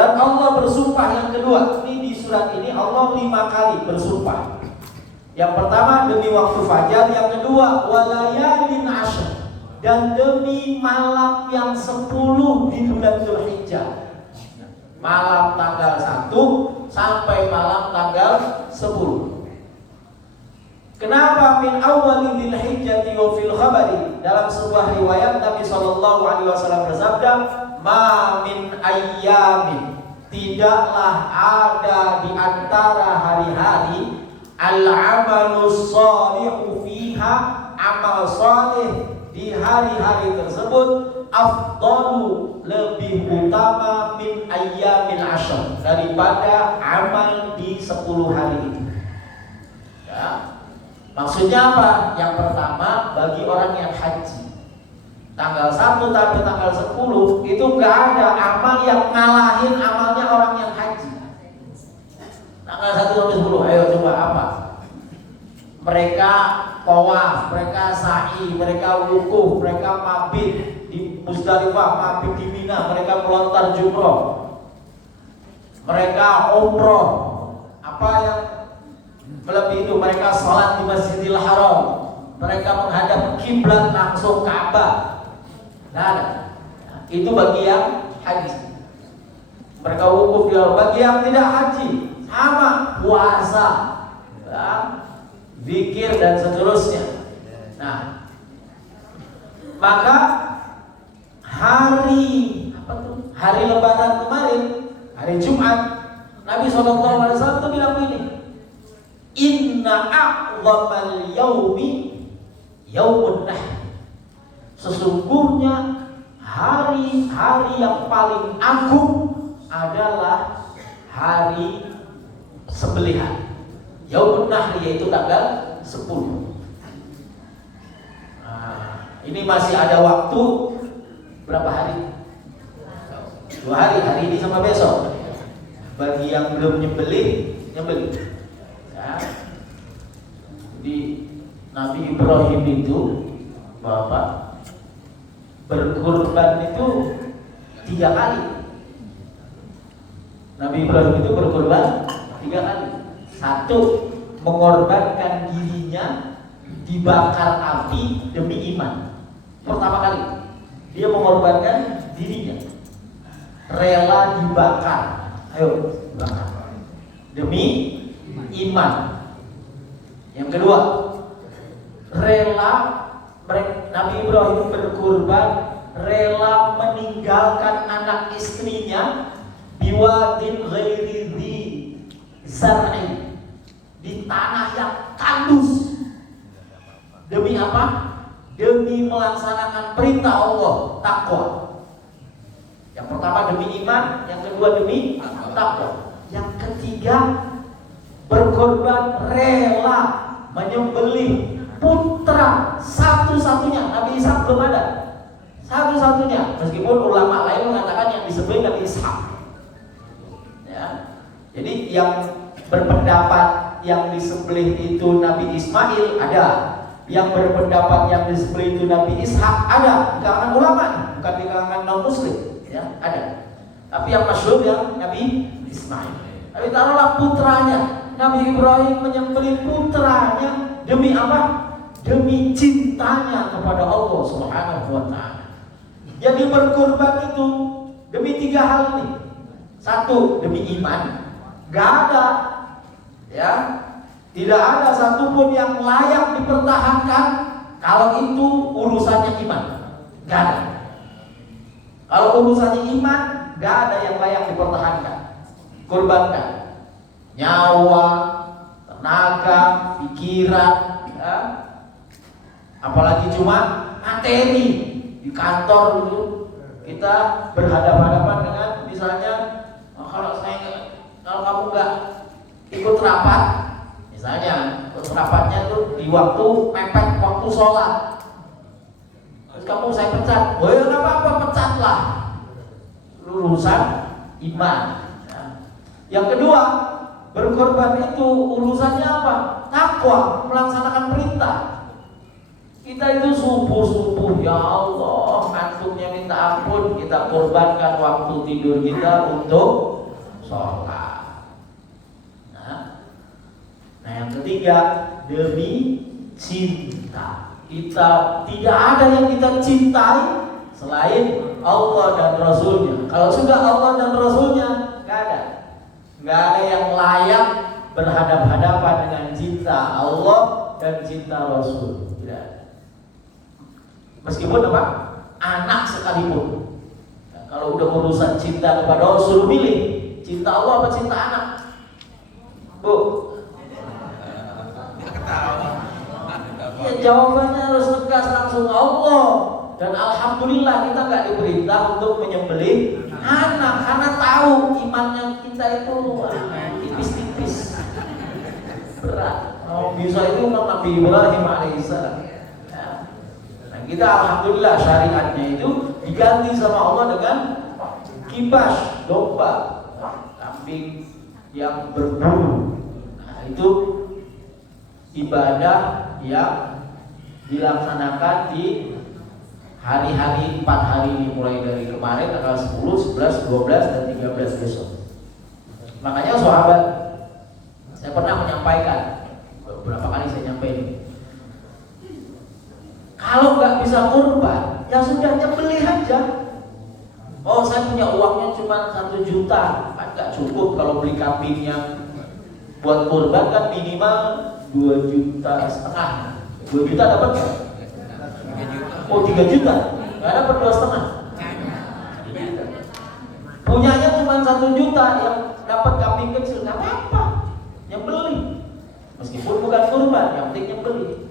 Dan Allah bersumpah yang kedua. Ini di surat ini Allah 5 kali bersumpah. Yang pertama demi waktu fajar, yang kedua walayalin ashr, dan demi malam yang 10 di bulan Dzulhijjah. Malam tanggal 1 sampai malam tanggal 10. Kenapa min awwali dzulhijjati wa fil khabari? Dalam sebuah riwayat Nabi sallallahu alaihi wasallam bersabda, "Ma min ayyamin", tidaklah ada di antara hari-hari, al-amalu shalihu fiha, amal salih di hari-hari tersebut, afdalu, lebih utama, min ayyamil ashr, daripada amal di 10 hari itu. Ya. Maksudnya apa? Yang pertama, bagi orang yang haji, tanggal 1 sampai tanggal 10 itu nggak ada amal yang ngalahin amalnya orang yang haji. Tanggal 1 sampai 10, ayo coba apa? Mereka tawaf, mereka sa'i, mereka wukuf, mereka mabit di Musdalifah, mabit di Mina, mereka melontar jumroh, mereka umroh. Apa yang melebihi itu? Mereka sholat di Masjidil Haram, mereka menghadap kiblat langsung Ka'bah. Nah, itu bagi yang haji. Mereka wukuf di luar. Bagi yang tidak haji, sama, puasa, ya, zikir dan seterusnya. Nah, maka hari apa tuh? Hari Lebaran kemarin, hari Jumat, Nabi SAW bilang begini, inna a'zamal yaumi yaumun nahr. Sesungguhnya hari-hari yang paling agung adalah hari sembelihan. Yaumun nahr, yaitu tanggal 10. Nah, ini masih ada waktu berapa hari? 2 hari, hari ini sama besok. Bagi yang belum nyembelih, nyembelih. Ya. Jadi Nabi Ibrahim itu, Bapak, berkurban itu 3 kali. Nabi Ibrahim itu berkurban 3 kali. 1, mengorbankan dirinya dibakar api demi iman. Pertama kali dia mengorbankan dirinya, rela dibakar, ayo bakar demi iman. Yang kedua, rela, Nabi Ibrahim berkurban, rela meninggalkan anak istrinya biwadin ghairi dhi zar'i, di tanah yang tandus. Demi apa? Demi melaksanakan perintah Allah, takwa. Yang pertama demi iman, yang kedua demi takwa. Yang ketiga, berkorban, rela menyembelih putra satu-satunya. Nabi Ishak belum ada, satu-satunya. Meskipun ulama lain mengatakan yang disembelih Nabi Ishak. Ya. Jadi yang berpendapat yang disembelih itu Nabi Ismail ada, yang berpendapat yang disembelih itu Nabi Ishak ada, di kalangan ulama, bukan di kalangan non muslim, ya, ada. Tapi yang masyhur yang Nabi Ismail. Tapi taruhlah putranya, Nabi Ibrahim menyembelih putranya demi apa? Demi cintanya kepada Allah Subhanahu wa ta'ala. Jadi berkorban itu demi 3 hal ini. 1, demi iman. Gak ada, ya, tidak ada satupun yang layak dipertahankan kalau itu urusannya iman. Gak ada. Kalau urusannya iman, gak ada yang layak dipertahankan. Korbankan nyawa, tenaga, pikiran, ya. Apalagi cuma materi. Di kantor dulu kita berhadapan-hadapan dengan misalnya, kalau kamu nggak ikut rapat, misalnya ikut rapatnya tuh di waktu mepet waktu sholat, terus kamu saya pecat, oh ya nggak apa-apa, pecatlah, urusan iman. Ya. Yang kedua, berkorban itu urusannya apa? Takwa, melaksanakan perintah. Kita itu subuh-subuh, ya Allah, ngantuknya minta ampun, kita korbankan waktu tidur kita untuk sholat. Nah yang ketiga, demi cinta. Kita tidak ada yang kita cintai selain Allah dan Rasulnya. Kalau sudah Allah dan Rasulnya, nggak ada yang layak berhadapan-hadapan dengan cinta Allah dan cinta Rasul. Tidak. Meskipun apa? Anak sekalipun. Nah, kalau udah urusan cinta kepada Allah, suruh milih cinta Allah apa cinta anak? Bu? Ya, jawabannya harus tegas langsung Allah. Dan alhamdulillah kita nggak diperintah untuk menyembelih anak karena tahu imannya kita itu tipis-tipis, berat. Oh, bisa itu Nabi Ibrahim alaihissalam. Nah, kita alhamdulillah syariatnya itu diganti sama Allah dengan kibas, domba, kambing yang berbulu. Nah, itu ibadah yang dilaksanakan di hari-hari 4 hari ini, mulai dari kemarin tanggal 10, 11, 12 dan 13 besok. Makanya sahabat, saya pernah menyampaikan, beberapa kali saya nyampaikan, kalau nggak bisa kurban, ya sudah nyembelih aja. Oh, saya punya uangnya cuma 1 juta, kan nggak cukup kalau beli kambingnya. Buat kurban kan minimal 2,5 juta. 2 juta dapat nggak? Oh, 3 juta, nggak dapat 2,5. Punyanya cuma 1 juta, yang dapat kambing kecil, nggak apa-apa, nyembelih. Meskipun bukan kurban, yang penting nyembelih.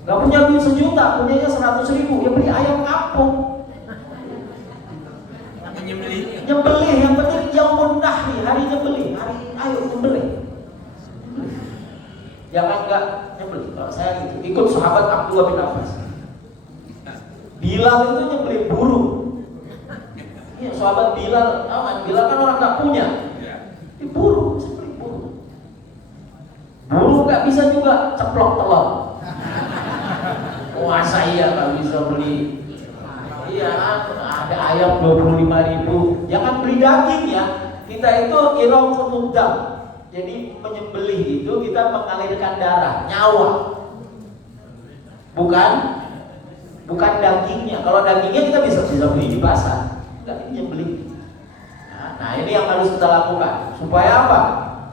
Nggak punya duit 1 juta, punyanya 100.000, ya beli ayam kampung. Nyembelih, yang penting yaumun nahri, hari nyembelih, ayo nyembelih. Jangan nggak nyembelih. Kalau saya gitu, ikut sahabat Abdullah bin Abbas. Bilal itu nyembelih burung. Iya, sahabat Bilal, tahu kan? Bilal kan orang nggak punya. Di burung, nyembelih burung. Burung nggak bisa juga ceplok telur. Puasa iya nggak bisa beli. Iya, ada ayam 25.000. Jangan beli daging ya. Kita itu irong kemudam. Jadi menyembelih itu kita mengalirkan darah, nyawa. Bukan dagingnya. Kalau dagingnya kita bisa beli di pasar. Enggak, ini nyembelih. Nah, ini yang harus kita lakukan. Supaya apa?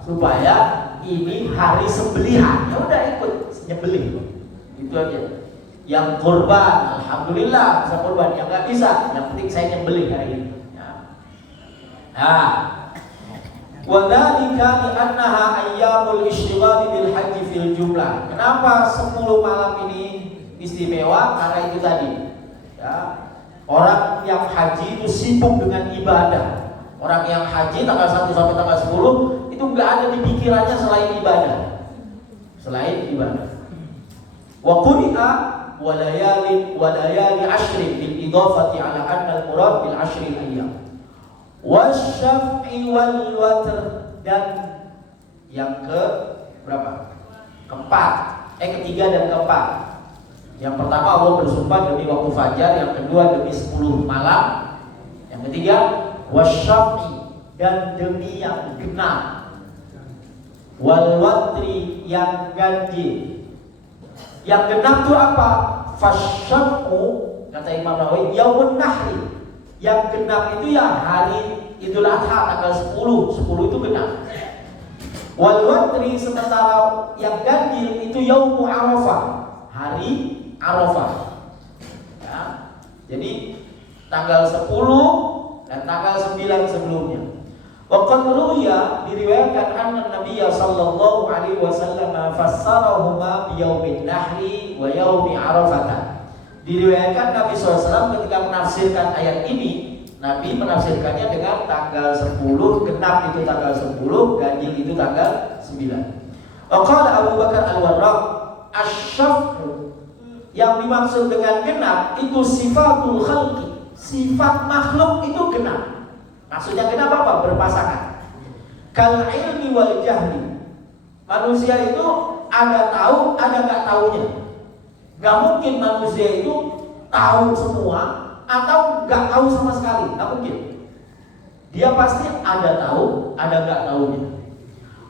Supaya ini hari sembelihan. Ya udah ikut nyembelih. Itu aja. Yang kurban, alhamdulillah bisa kurban. Yang nggak bisa, yang penting saya nyembelih hari ini. Nah, wadzalika li'annaha ayyamul ishtighal bil haji fil jumlah. Kenapa 10 malam ini istimewa? Karena itu tadi. Ya, orang yang haji itu sibuk dengan ibadah. Orang yang haji tanggal 1 sampai tanggal 10 itu nggak ada di pikirannya selain ibadah. Selain ibadah. Wa quri'a walayali ashrin bil idafati ala anna al murad bil ashri ayyam wasyaf'i wal watr. Dan yang ke berapa? Keempat, ketiga dan keempat. Yang pertama Allah bersumpah demi waktu fajar, yang kedua demi 10 malam, yang ketiga wasyaf'i dan demi yang genap, wal watri yang ganjil. Yang genap itu apa? Fasyaf'u, kata Imam Nawawi, yaumun nahri. Yang genap itu ya hari Idul Adha tanggal 10 itu genap. Wal watri, sementara yang ganjil itu yaumu Arafah, hari Arafah. Ya. Jadi tanggal 10 dan tanggal 9 sebelumnya. Waqad ruwiya, diriwayatkan anna Nabiyya sallallahu alaihi wasallam fassarahuma bi yaumin nahri wa yaumi Arafah. Diriwayatkan Nabi SAW ketika menafsirkan ayat ini, Nabi menafsirkannya dengan tanggal 10, genap itu tanggal 10, ganjil itu tanggal 9. Qala Abu Bakar Al-Warraq, asy-syaf'u, yang dimaksud dengan genap itu sifatul khalqi, sifat makhluk itu genap. Maksudnya genap apa? Berpasangan. Kal ilmi wal jahli. Manusia itu ada tahu, ada nggak taunya. Gak mungkin manusia itu tahu semua atau gak tahu sama sekali, gak mungkin. Dia pasti ada tahu, ada gak tahunya.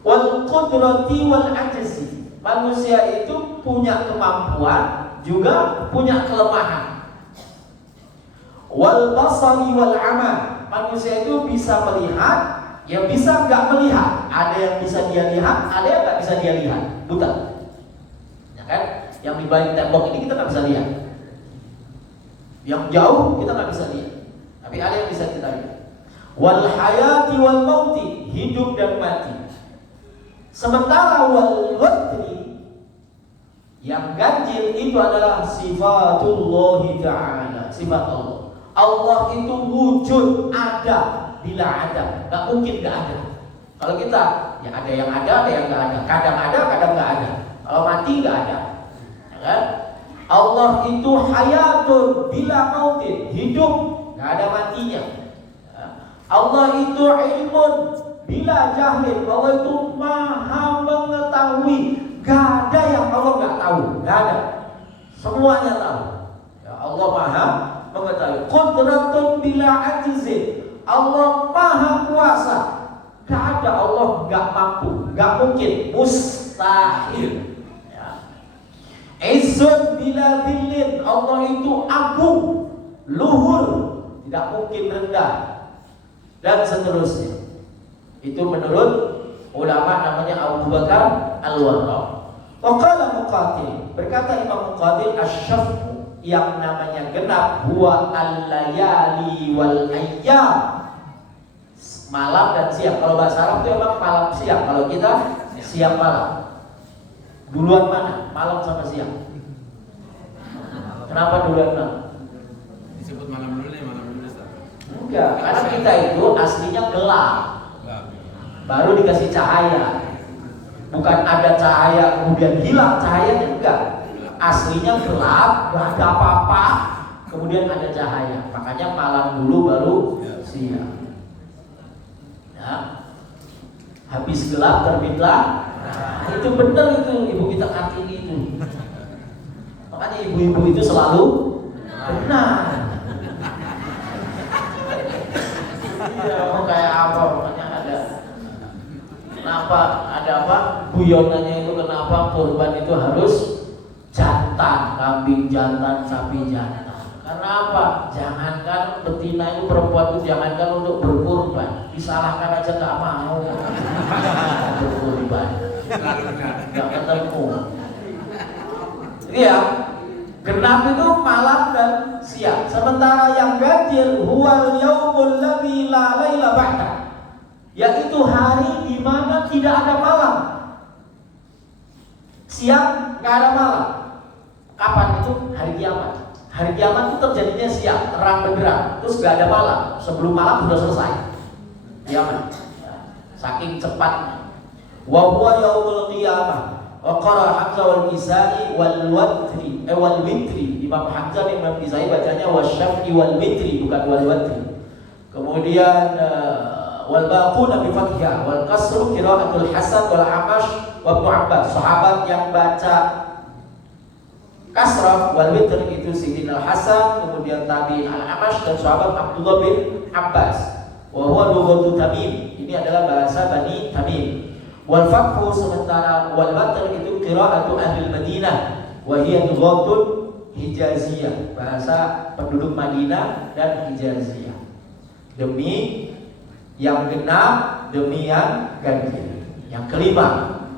Wal qudrati wal ajzi. Manusia itu punya kemampuan, juga punya kelemahan. Wal basari wal ama. Manusia itu bisa melihat, ya bisa nggak melihat. Ada yang bisa dia lihat, ada yang nggak bisa dia lihat, buta. Ya kan? Yang di balik tembok ini kita nggak bisa lihat. Yang jauh kita nggak bisa lihat. Tapi ada yang bisa kita lihat. Wal hayati wal mauti, hidup dan mati. Sementara wal watri, yang ganjil itu adalah sifatullah ta'ala, sifat Allah. Allah itu wujud, ada bila ada, nggak mungkin nggak ada. Kalau kita, ya ada yang nggak ada. Kadang ada, kadang nggak ada. Kalau mati nggak ada, ya kan? Allah itu hayatun bila mautin, hidup, nggak ada matinya. Allah itu ilmun bila jahlin, Allah itu maha mengetahui. Gak ada yang Allah nggak tahu, gak ada. Semuanya tahu. Ya, Allah maha mengetahui. Qudratun bila ajizin, Allah maha kuasa. Gak ada Allah nggak mampu, nggak mungkin, mustahil. Ya. Izzun bila dhillin, Allah itu agung, luhur, tidak mungkin rendah, dan seterusnya. Itu menurut ulama namanya Abu Bakar Al-Warraq. Waqala Muqatil, berkata Imam Muqatil, asy-syaf'u, yang namanya genap, huwa al-layali wal ayyam, malam dan siang. Kalau bahasa Arab itu memang malam siang, kalau kita siang malam. Duluan mana? Malam sama siang? Kenapa duluan malam? Disebut malam dulu nih, malam dulu. Enggak, karena kita itu aslinya gelap, baru dikasih cahaya. Bukan ada cahaya kemudian hilang cahayanya, enggak. Aslinya gelap, gak ada apa-apa, kemudian ada cahaya. Makanya malam dulu baru siang. Ya. Habis gelap terbitlah. Nah, itu benar itu ibu kita Kartini itu. Makanya ibu-ibu itu selalu benar. Iya, mau kayak apa? Makanya ada. Kenapa ada apa? Guyonannya itu kenapa kurban itu harus jantan, kambing jantan, sapi jantan. Karena apa? Jangankan betina itu, perempuan itu jangankan untuk berkurban, disalahkan aja nggak mau berkurban, nggak ketemu. Iya, genap itu malam dan siang. Sementara yang ganjil huwal yaumul ladzi la laila ba'da, yaitu hari di mana tidak ada malam. Siang nggak ada malam. Kapan itu? Hari kiamat. Hari kiamat itu terjadinya siang, terang benderang, terus nggak ada malam. Sebelum malam sudah selesai kiamat. Saking cepatnya. Wa huwa yaumul qiyamah. Wa qara Hamzah wal Kisai wal watri wal witri. Imam Hamzah dan Imam Kisai bacanya wasyaf'i wal witri, bukan wal watri. Kemudian wal baquna bi fathiyah wal kasru qiraatul Hasan wal Amash wa Ibnu Abbas. Sahabat yang baca kasrah wal witr itu Sayyidina Hasan, kemudian tabi'in Al-Amash dan sahabat Abdullah bin Abbas. Wa huwa lughatu Tamim. Ini adalah bahasa Bani Tamim. Wal fathu, sementara wal watr itu qiraatu ahli Madinah wa hiya lughatun Hijaziyah, bahasa penduduk Madinah dan Hijaziyah. Demi yang genap, demi yang ganjil. Yang kelima,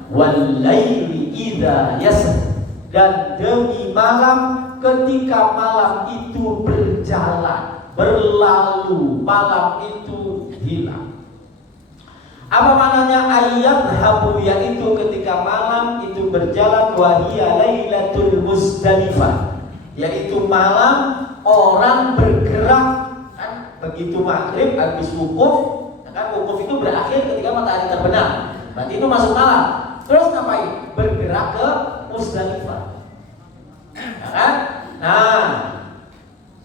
wal laili idza yasr, dan demi malam ketika malam itu berjalan, berlalu, malam itu hilang. Apa maknanya ayat habu, yaitu ketika malam itu berjalan, wahia lailatul Muzdalifah, yaitu malam orang bergerak kan, begitu maghrib habis wukuf, kan wukuf itu berakhir ketika matahari terbenam, berarti itu masuk malam. Terus ngapain? Bergerak ke Muzdalifah, ya kan? Nah,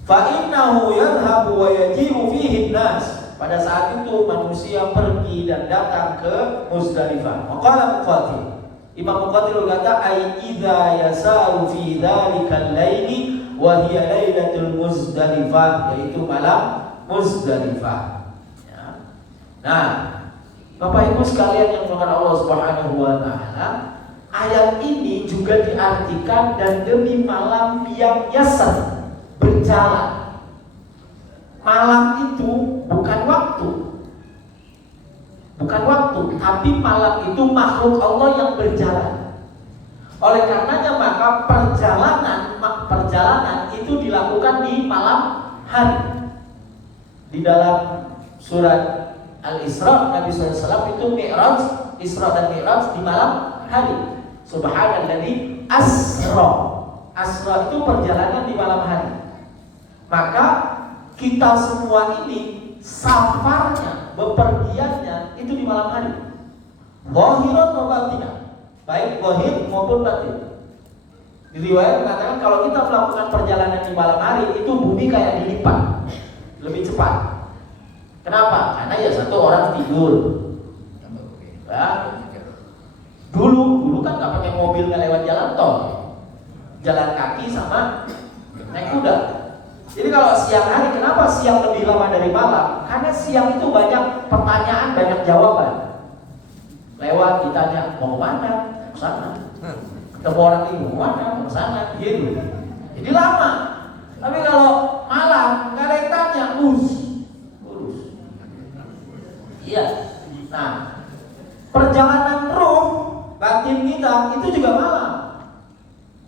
fa innahu yadhhabu wa yaji'u fihi an-nas. Pada saat itu manusia pergi dan datang ke Muzdalifah. Maqala Muqatil, Imam Muqatil berkata ai idza yasaru fi dzalikal laili wa hiya lailatul Muzdalifah, yaitu malam Muzdalifah. Ya. Nah, Bapak Ibu sekalian yang dimuliakan Allah Subhanahu wa taala, ayat ini juga diartikan dan demi malam yang yasar, berjalan. Malam itu bukan waktu. Bukan waktu, tapi malam itu makhluk Allah yang berjalan. Oleh karenanya maka perjalanan itu dilakukan di malam hari. Di dalam surat Al-Isra, Nabi SAW itu Mi'raj, Isra dan Mi'raj di malam hari. Subhanalladzi asra. Asra itu perjalanan di malam hari. Maka kita semua ini safarnya, bepergiannya itu di malam hari. Zahiran wa batinan, baik zahir maupun batin. Di riwayat mengatakan kalau kita melakukan perjalanan di malam hari itu bumi kayak dilipat, lebih cepat. Kenapa? Karena ya satu orang tidur. Ya. Dulu kan nggak pakai mobil, nggak lewat jalan tol, jalan kaki sama naik kuda. Jadi kalau siang hari, kenapa siang lebih lama dari malam? Karena siang itu banyak pertanyaan, banyak jawaban. Lewat ditanya mau mana, ke sana. Ketemu orang ini mau mana, ke sana, gitu. Jadi lama. Tapi kalau malam nggak ada yang tanya, urus. Iya. Nah, perjalanan roh batin kita itu juga malam.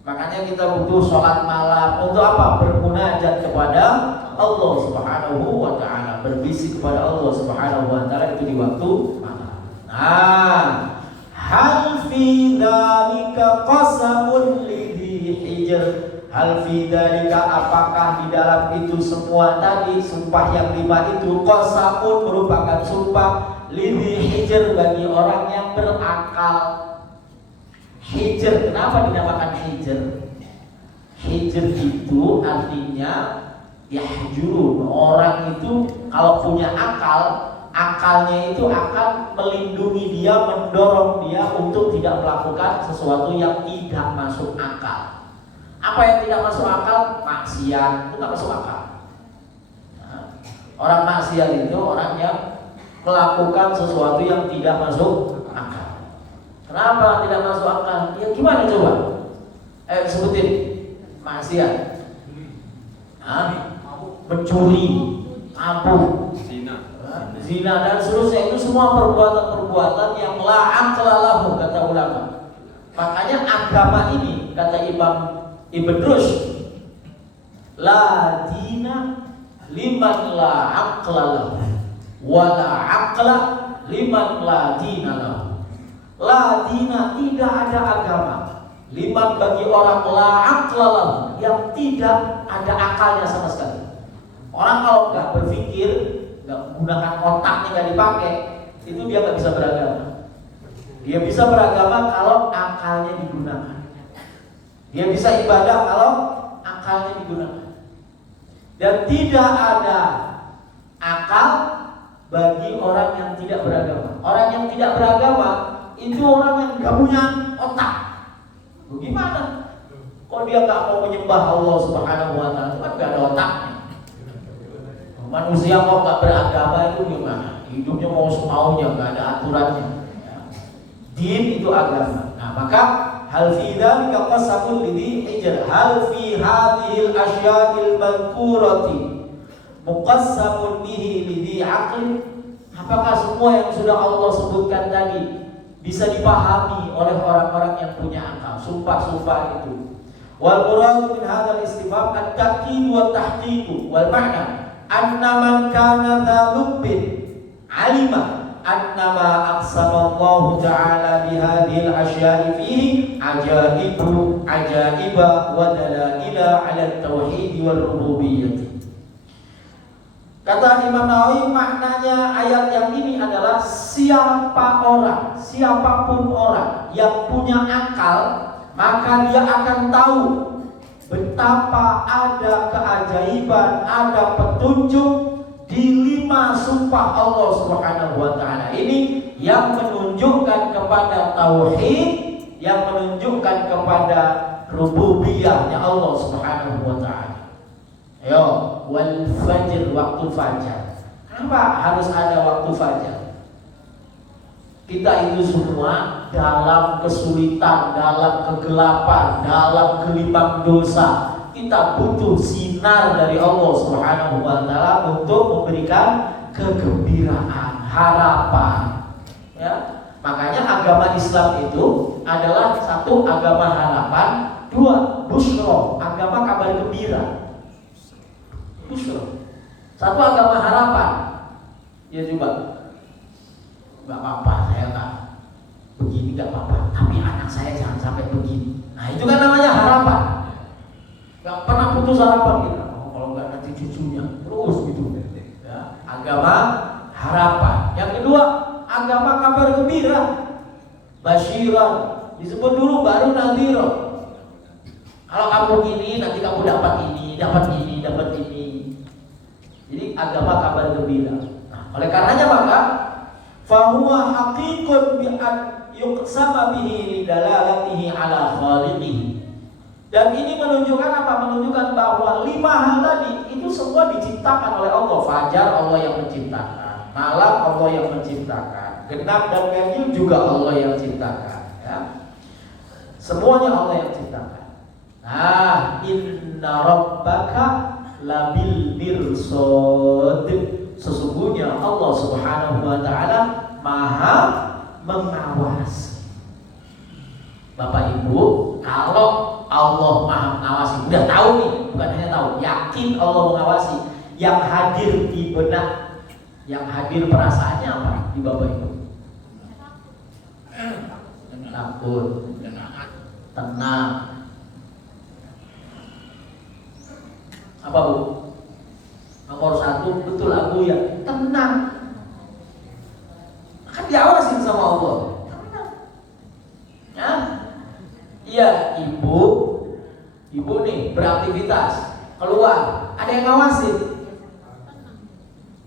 Makanya kita butuh sholat malam untuk apa? Bermunajat kepada Allah Subhanahu wa taala, berbisik kepada Allah Subhanahu wa taala itu di waktu malam. Nah, hal fi dzalika qasamun lidhi hijr. Hal fi dzalika, apakah di dalam itu semua tadi sumpah yang 5 itu qasamun merupakan sumpah lidhi hijr bagi orang yang berakal. Hijr, kenapa dinamakan hijr? Hijr itu artinya yahjurun. Orang itu kalau punya akal, akalnya itu akan melindungi dia, mendorong dia untuk tidak melakukan sesuatu yang tidak masuk akal. Apa yang tidak masuk akal? Maksiat, itu tidak masuk akal. Nah, orang maksiat itu orang yang melakukan sesuatu yang tidak masuk akal. Kenapa tidak masuk akal? Ya gimana coba? Sebutin. Maksiat, mencuri, mabuk, zina dan seterusnya, itu semua perbuatan-perbuatan yang la aqla lahu, kata ulama. Makanya agama ini, kata Imam Ibn Rushd, la dina liman la aqla lahu, wa la aqla liman la dina lahu. La dina, tidak ada agama, liman bagi orang la aqla lahu, yang tidak ada akalnya sama sekali. Orang kalau nggak berpikir, nggak menggunakan otaknya, nggak dipakai, itu dia nggak bisa beragama. Dia bisa beragama kalau akalnya digunakan. Dia bisa ibadah kalau akalnya digunakan. Dan tidak ada akal bagi orang yang tidak beragama. Orang yang tidak beragama itu orang yang nggak punya otak. Bagaimana? Kok dia nggak mau menyembah Allah Subhanahu wa taala? Itu kan nggak ada otaknya. Manusia kok nggak beragama itu gimana? Hidupnya mau semaunya, nggak ada aturannya. Din itu agama. Nah, maka hal fi dzalika qasamun lidhi hijr, hal fi hadhil asya'il madhkurati muqassamun bihi lidhi aql. Apakah semua yang sudah Allah sebutkan tadi bisa dipahami oleh orang-orang yang punya akal? Sumpah-sumpah itu. Wal muradu min hadzal istifham at-ta'kid wa at-tahqiq wal ma'na anna man kana dhalubin alima annama aqsamallahu ta'ala bihadhil asya'i fihi ajaiba wa dalaila 'ala at-tauhid wal rububiyyah. Kata Imam Nawawi, maknanya ayat yang ini adalah siapapun orang yang punya akal, maka dia akan tahu betapa ada keajaiban, ada petunjuk di 5 sumpah Allah Subhanahu wa taala ini yang menunjukkan kepada tauhid, yang menunjukkan kepada rububiyahnya Allah Subhanahu wa taala. Ayo, wal fajr, waktu fajar. Kenapa harus ada waktu fajar? Kita itu semua dalam kesulitan, dalam kegelapan, dalam gelimang dosa. Kita butuh sinar dari Allah Subhanahu wa taala untuk memberikan kegembiraan, harapan. Ya. Makanya agama Islam itu adalah satu, agama harapan, dua, busyra, agama kabar gembira. Busyra. Satu, agama harapan. Ya coba. Gak apa-apa, saya nggak begini, gak apa-apa. Tapi anak saya jangan sampai begini. Nah itu kan namanya harapan. Gak pernah putus harapan kita. Oh, kalau nggak nanti cucunya terus gitu. Ya, agama harapan. Yang kedua, agama kabar gembira. Basyiran. Disebut dulu baru nadhira. Kalau kamu gini, nanti kamu dapat ini, dapat ini, dapat ini. Jadi agama kabar gembira. Nah, oleh karenanya maka fahuwa haqiqun bi an yuqsama bihi lidalalatihi ala khaliqihi. Dan ini menunjukkan apa? Menunjukkan bahwa 5 hal tadi itu semua diciptakan oleh Allah. Fajar Allah yang menciptakan, malam Allah yang menciptakan, genap dan ganjil juga Allah yang ciptakan, ya. Semuanya Allah yang ciptakan. Nah, inna rabbaka labil mirsad. Sesungguhnya Allah Subhanahu wa taala Maha mengawasi. Bapak Ibu, kalau Allah Maha mengawasi, udah tahu nih, bukan hanya tahu, yakin Allah mengawasi. Yang hadir di benak, yang hadir perasaannya apa di Bapak Ibu? Takut, tenang. Apa Bu? Nomor 1, betul aku ya, tenang. Kan diawasin sama Allah. Tenang. Ya? Iya, ibu nih beraktivitas, keluar, ada yang ngawasin.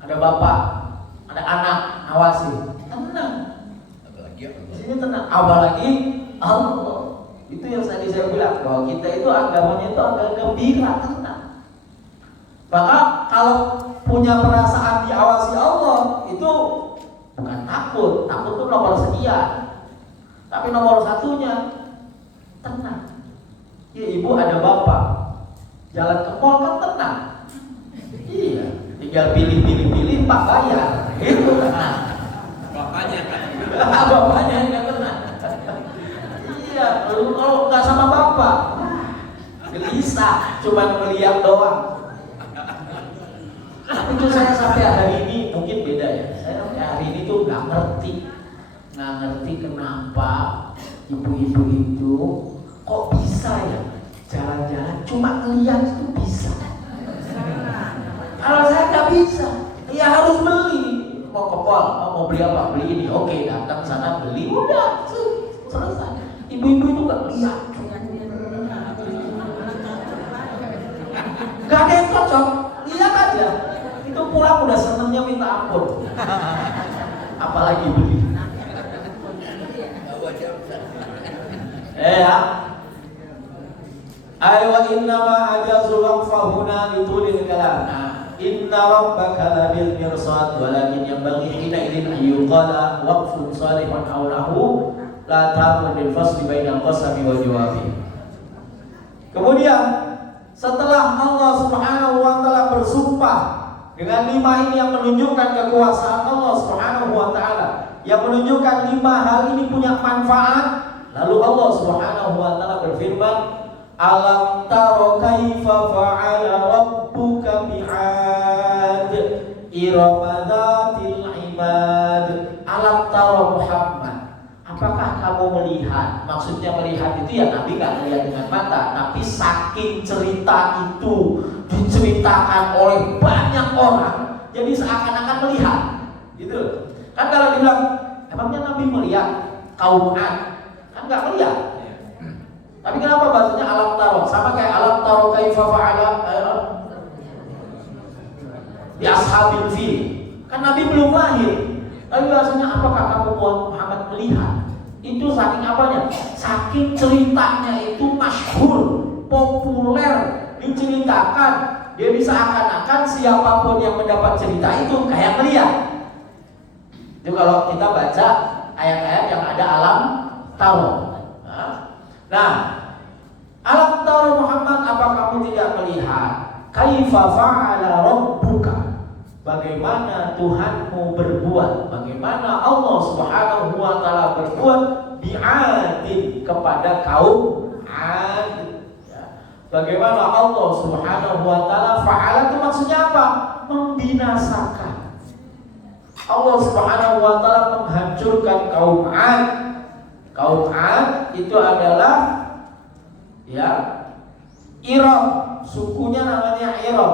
Ada bapak, ada anak ngawasin. Tenang. Di sini tenang. Apalagi Allah. Itu yang tadi saya bilang, bahwa kita itu agamanya itu agak gembira, tenang. Maka kalau punya perasaan diawasi Allah, itu bukan takut. Takut itu nomor sekian. Tapi nomor 1-nya tenang. Ya, ibu ada bapak, jalan ke mall kan tenang. Iya, tinggal pilih Pak bayar. Itu tenang. Bapaknya kan. Bapaknya yang tenang. Iya, kalau nggak sama bapak, gelisah, cuma melihat doang. Tapi itu saya sampai hari ini mungkin beda ya. Saya sampai hari ini tuh nggak ngerti kenapa ibu-ibu itu kok bisa ya jalan-jalan cuma ngeliat itu bisa. Kalau saya nggak bisa, ya harus beli. Mau ke mall, mau beli apa? Beli ini. Oke, datang sana beli, udah selesai. Ibu-ibu itu nggak lihat. Gak ada yang cocok, lihat aja. Itu pulang udah senengnya minta ampun. Apalagi beli. Ya. Ayo innama ajazul waqfahuna litulil kalam. Inna rabbaka labil mirsad walakin yanbaghi hina idzin ayyuqala waqfun salihun aw lahu la ta'mud bil fasli bainal qasami wa jawabi. Kemudian setelah Allah Subhanahu wa taala bersumpah dengan 5 ini yang menunjukkan kekuasaan Allah Subhanahu wa taala, yang menunjukkan 5 hal ini punya manfaat, lalu Allah Subhanahu wa taala berfirman, alam taro kaifa fa'ala rabbuka bi'ad irama dzatil imad. Alam taro Muhammad, apakah kamu melihat? Maksudnya melihat itu ya Nabi gak melihat dengan mata, tapi saking cerita itu diceritakan oleh banyak orang, jadi seakan-akan melihat. Gitu. Kan kalau dibilang, emangnya Nabi melihat kaum Ad? Kan gak melihat. Tapi kenapa bahasanya alam taro? Sama kayak alam taro kaifa fa'ala di ashabil fil. Kan Nabi belum lahir. Tapi bahasanya apakah kamu Muhammad melihat? Itu saking apanya? Saking ceritanya itu masyhur, populer, diceritakan. Dia bisa akan-akan siapapun yang mendapat cerita itu kayak melihat. Itu kalau kita baca ayat-ayat yang ada alam taro. Nah, alam taro Muhammad, apa kamu tidak melihat? Kaifa fa'ala rabbuka? Bagaimana Tuhanmu berbuat? Bagaimana Allah Subhanahu wa taala berbuat bi'adin kepada kaum Ad? Bagaimana Allah Subhanahu wa taala fa'ala itu maksudnya apa? Membinasakan. Allah Subhanahu wa taala menghancurkan kaum Ad. Kaum Ad itu adalah Iram, sukunya namanya Iram.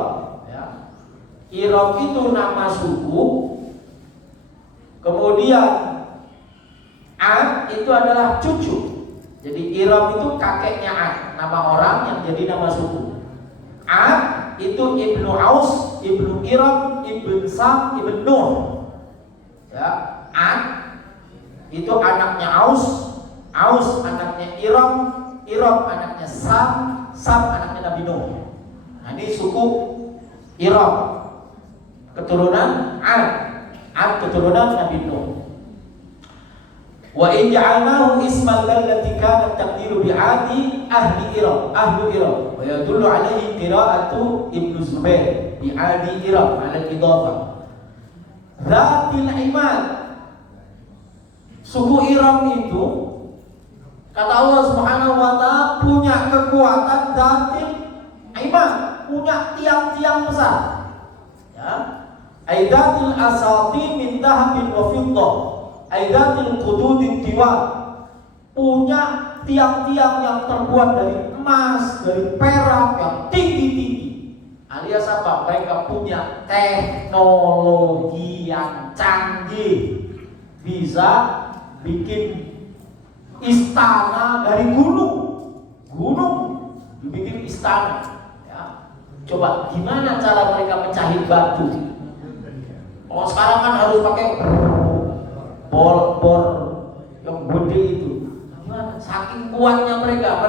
Iram itu nama suku. Kemudian Ad itu adalah cucu. Jadi Iram itu kakeknya Ad, nama orang yang jadi nama suku. Ad itu Ibnu Aus, Ibnu Iram, Ibnu Sam, Ibnu Nuh. Ad itu anaknya Aus, Aus anaknya Iram, Iram anaknya Sam, Sam anaknya Nabi Nuh. Nah, ini suku Iram. Keturunan Ad keturunan Nabi Nuh. Wa in ja'alnahu isman lallati kanat taqdiru bi'adi ahli Iram, ahlu Iram. Wa yadullu alaihi qira'atu Ibnu Zubair bi'adi Iram ala al-idhafah. Dzatil imad. Suku Iram itu kata Allah Subhanahu wa taala punya kekuatan dzatil imad, punya tiang-tiang besar. Aidatil asati min dhahabin wa fiddah, aidatil qududin tiwal, punya tiang-tiang yang terbuat dari emas, dari perak yang tinggi-tinggi. Alias apa? Mereka punya teknologi yang canggih, bisa bikin istana dari gunung dibikin istana. Coba gimana cara mereka mencahit batu? Kalau sekarang kan harus pakai bor yang gede itu. Gimana? Saking kuatnya mereka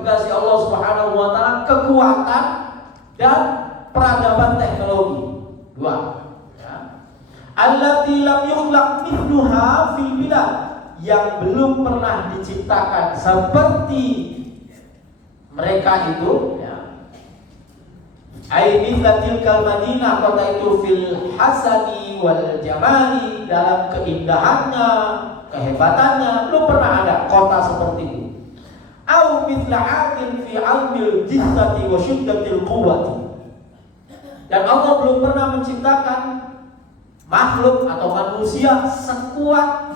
dikasih Allah Subhanahu wa taala kekuatan dan peradaban teknologi. Dua. Allati lam yukhlaq mithluha fil bilad, yang belum pernah diciptakan seperti mereka itu. Aini latil kal Madinah, kota itu fil hasani wal jamali, dalam keindahannya, kehebatannya, belum pernah ada kota seperti itu. Au mithla 'adin fi 'almil jissati wa shiddatil quwwati. Dan Allah belum pernah menciptakan makhluk atau manusia sekuat,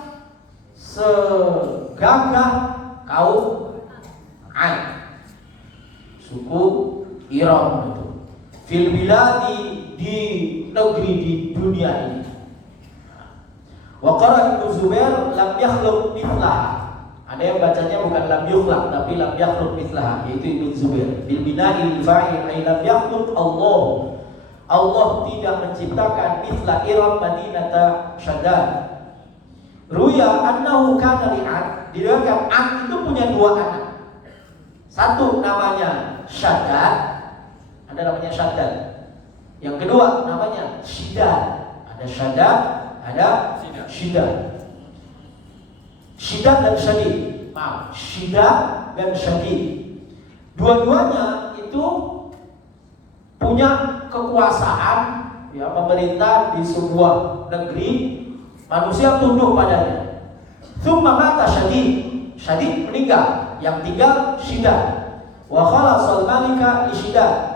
segagah kaum Ad, suku Iram itu. Fil biladi, di negeri, di dunia ini. Wa qara Ibnu Zubair lam yakhluq mithlaha. Ada yang bacanya bukan lam yukhlaq tapi lam yakhluq mithlaha, yaitu Ibnu Zubair. Bil bina'i fa'il ay lam yakhluq Allah. Allah tidak menciptakan mithla Iram Madinata Shaddad. Ruya annahu kana li'ad. Diriwayatkan Ad itu punya dua anak. Satu namanya Shaddad, ada namanya Shaddad. Yang kedua namanya Shidad. Ada Shaddad, ada Shidad. Shidad dan Shadid. Maaf, Shidad dan Shadid. Dua-duanya itu punya kekuasaan, pemerintah di sebuah negeri, manusia tunduk padanya. Tsumma mata Shadid. Shadid meninggal, yang tinggal Shidad. Wa khalasal malika li Shidad.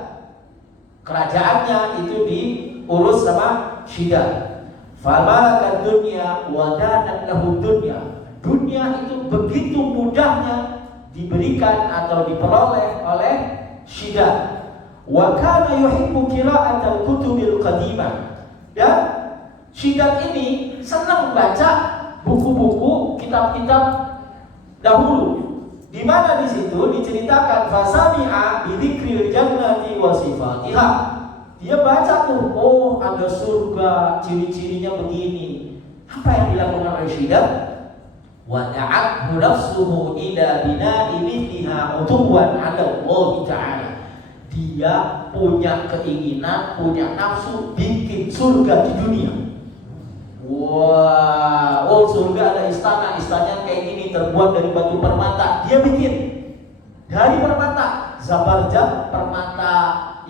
Kerajaannya itu diurus sama Shidad. Famalakat dunya wa danat lahu dunya. Dunia itu begitu mudahnya diberikan atau diperoleh oleh Shidad. Wa kana yuhibbu qira'atal kutubil qadimah. Dan Shidad ini senang baca buku-buku, kitab-kitab dahulu. Di mana di situ diceritakan fasami'a bidzikril jannati wa sifatiha. Dia baca tuh, oh ada surga, ciri-cirinya begini. Apa yang dilakukan oleh Shidad? wa da'athu nafsuhu ila bina'i mithliha utuwan 'ala Allah Ta'ala. Dia punya keinginan, punya nafsu bikin surga di dunia. Wah, oh surga ada istana, istananya kayak gini terbuat dari batu permata. Dia bikin dari permata, Zabarjad, permata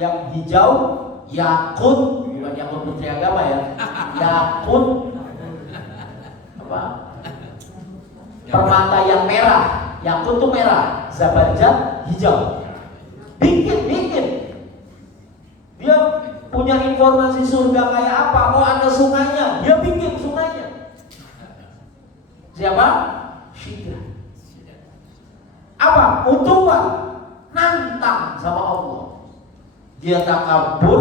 yang hijau, yakut, bukan yakut Menteri Agama ya, yakut apa? Permata yang merah, yakut tuh merah, Zabarjad hijau. Bikin. Dia punya informasi surga kayak apa? Oh ada sungainya, dia bikin sungainya. Siapa? Syiddah. Apa? Utuwan, nantang sama Allah. Dia takabur,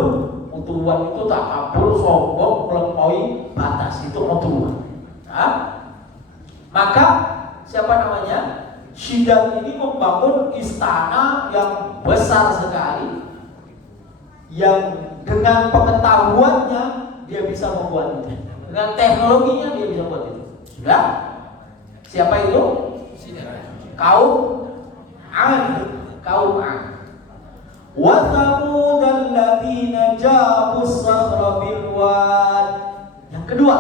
utuwan itu takabur, sombong, melampaui batas, itu utuwan. Nah, maka siapa namanya? Syiddah ini membangun istana yang besar sekali, yang dengan pengetahuannya dia bisa membuat itu, dengan teknologinya dia bisa buat itu. Sudah? Siapa itu? Kaum Ad. Wa thamud alladziina jabu as-sakhra bil wad. Yang kedua,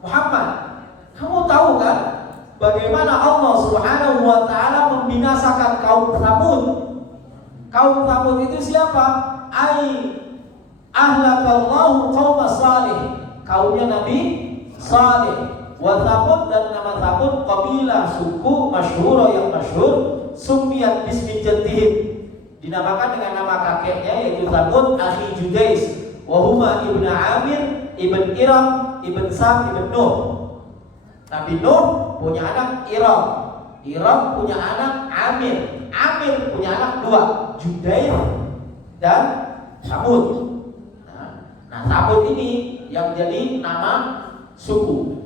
Muhammad, kamu tahu kan bagaimana Allah Subhanahu wa taala membinasakan kaum Tsamud? Kaum Tsamud itu siapa? Ahlakallahu qaum Salih, kaumnya Nabi Salih. Wa Tsamud, dan nama Tsamud kabilah suku masyhur yang masyhur, sumiyat bismi jaddihim, dinamakan dengan nama kakeknya yaitu Tsamud akhi Judais, wa huma ibnu Amir, ibn Iram, ibn Sam, ibn Nuh. Nabi Nuh punya anak Iram, Iram punya anak Amir, Amir punya anak dua, Judais dan Tsamud. Nah, Tsamud ini yang jadi nama suku.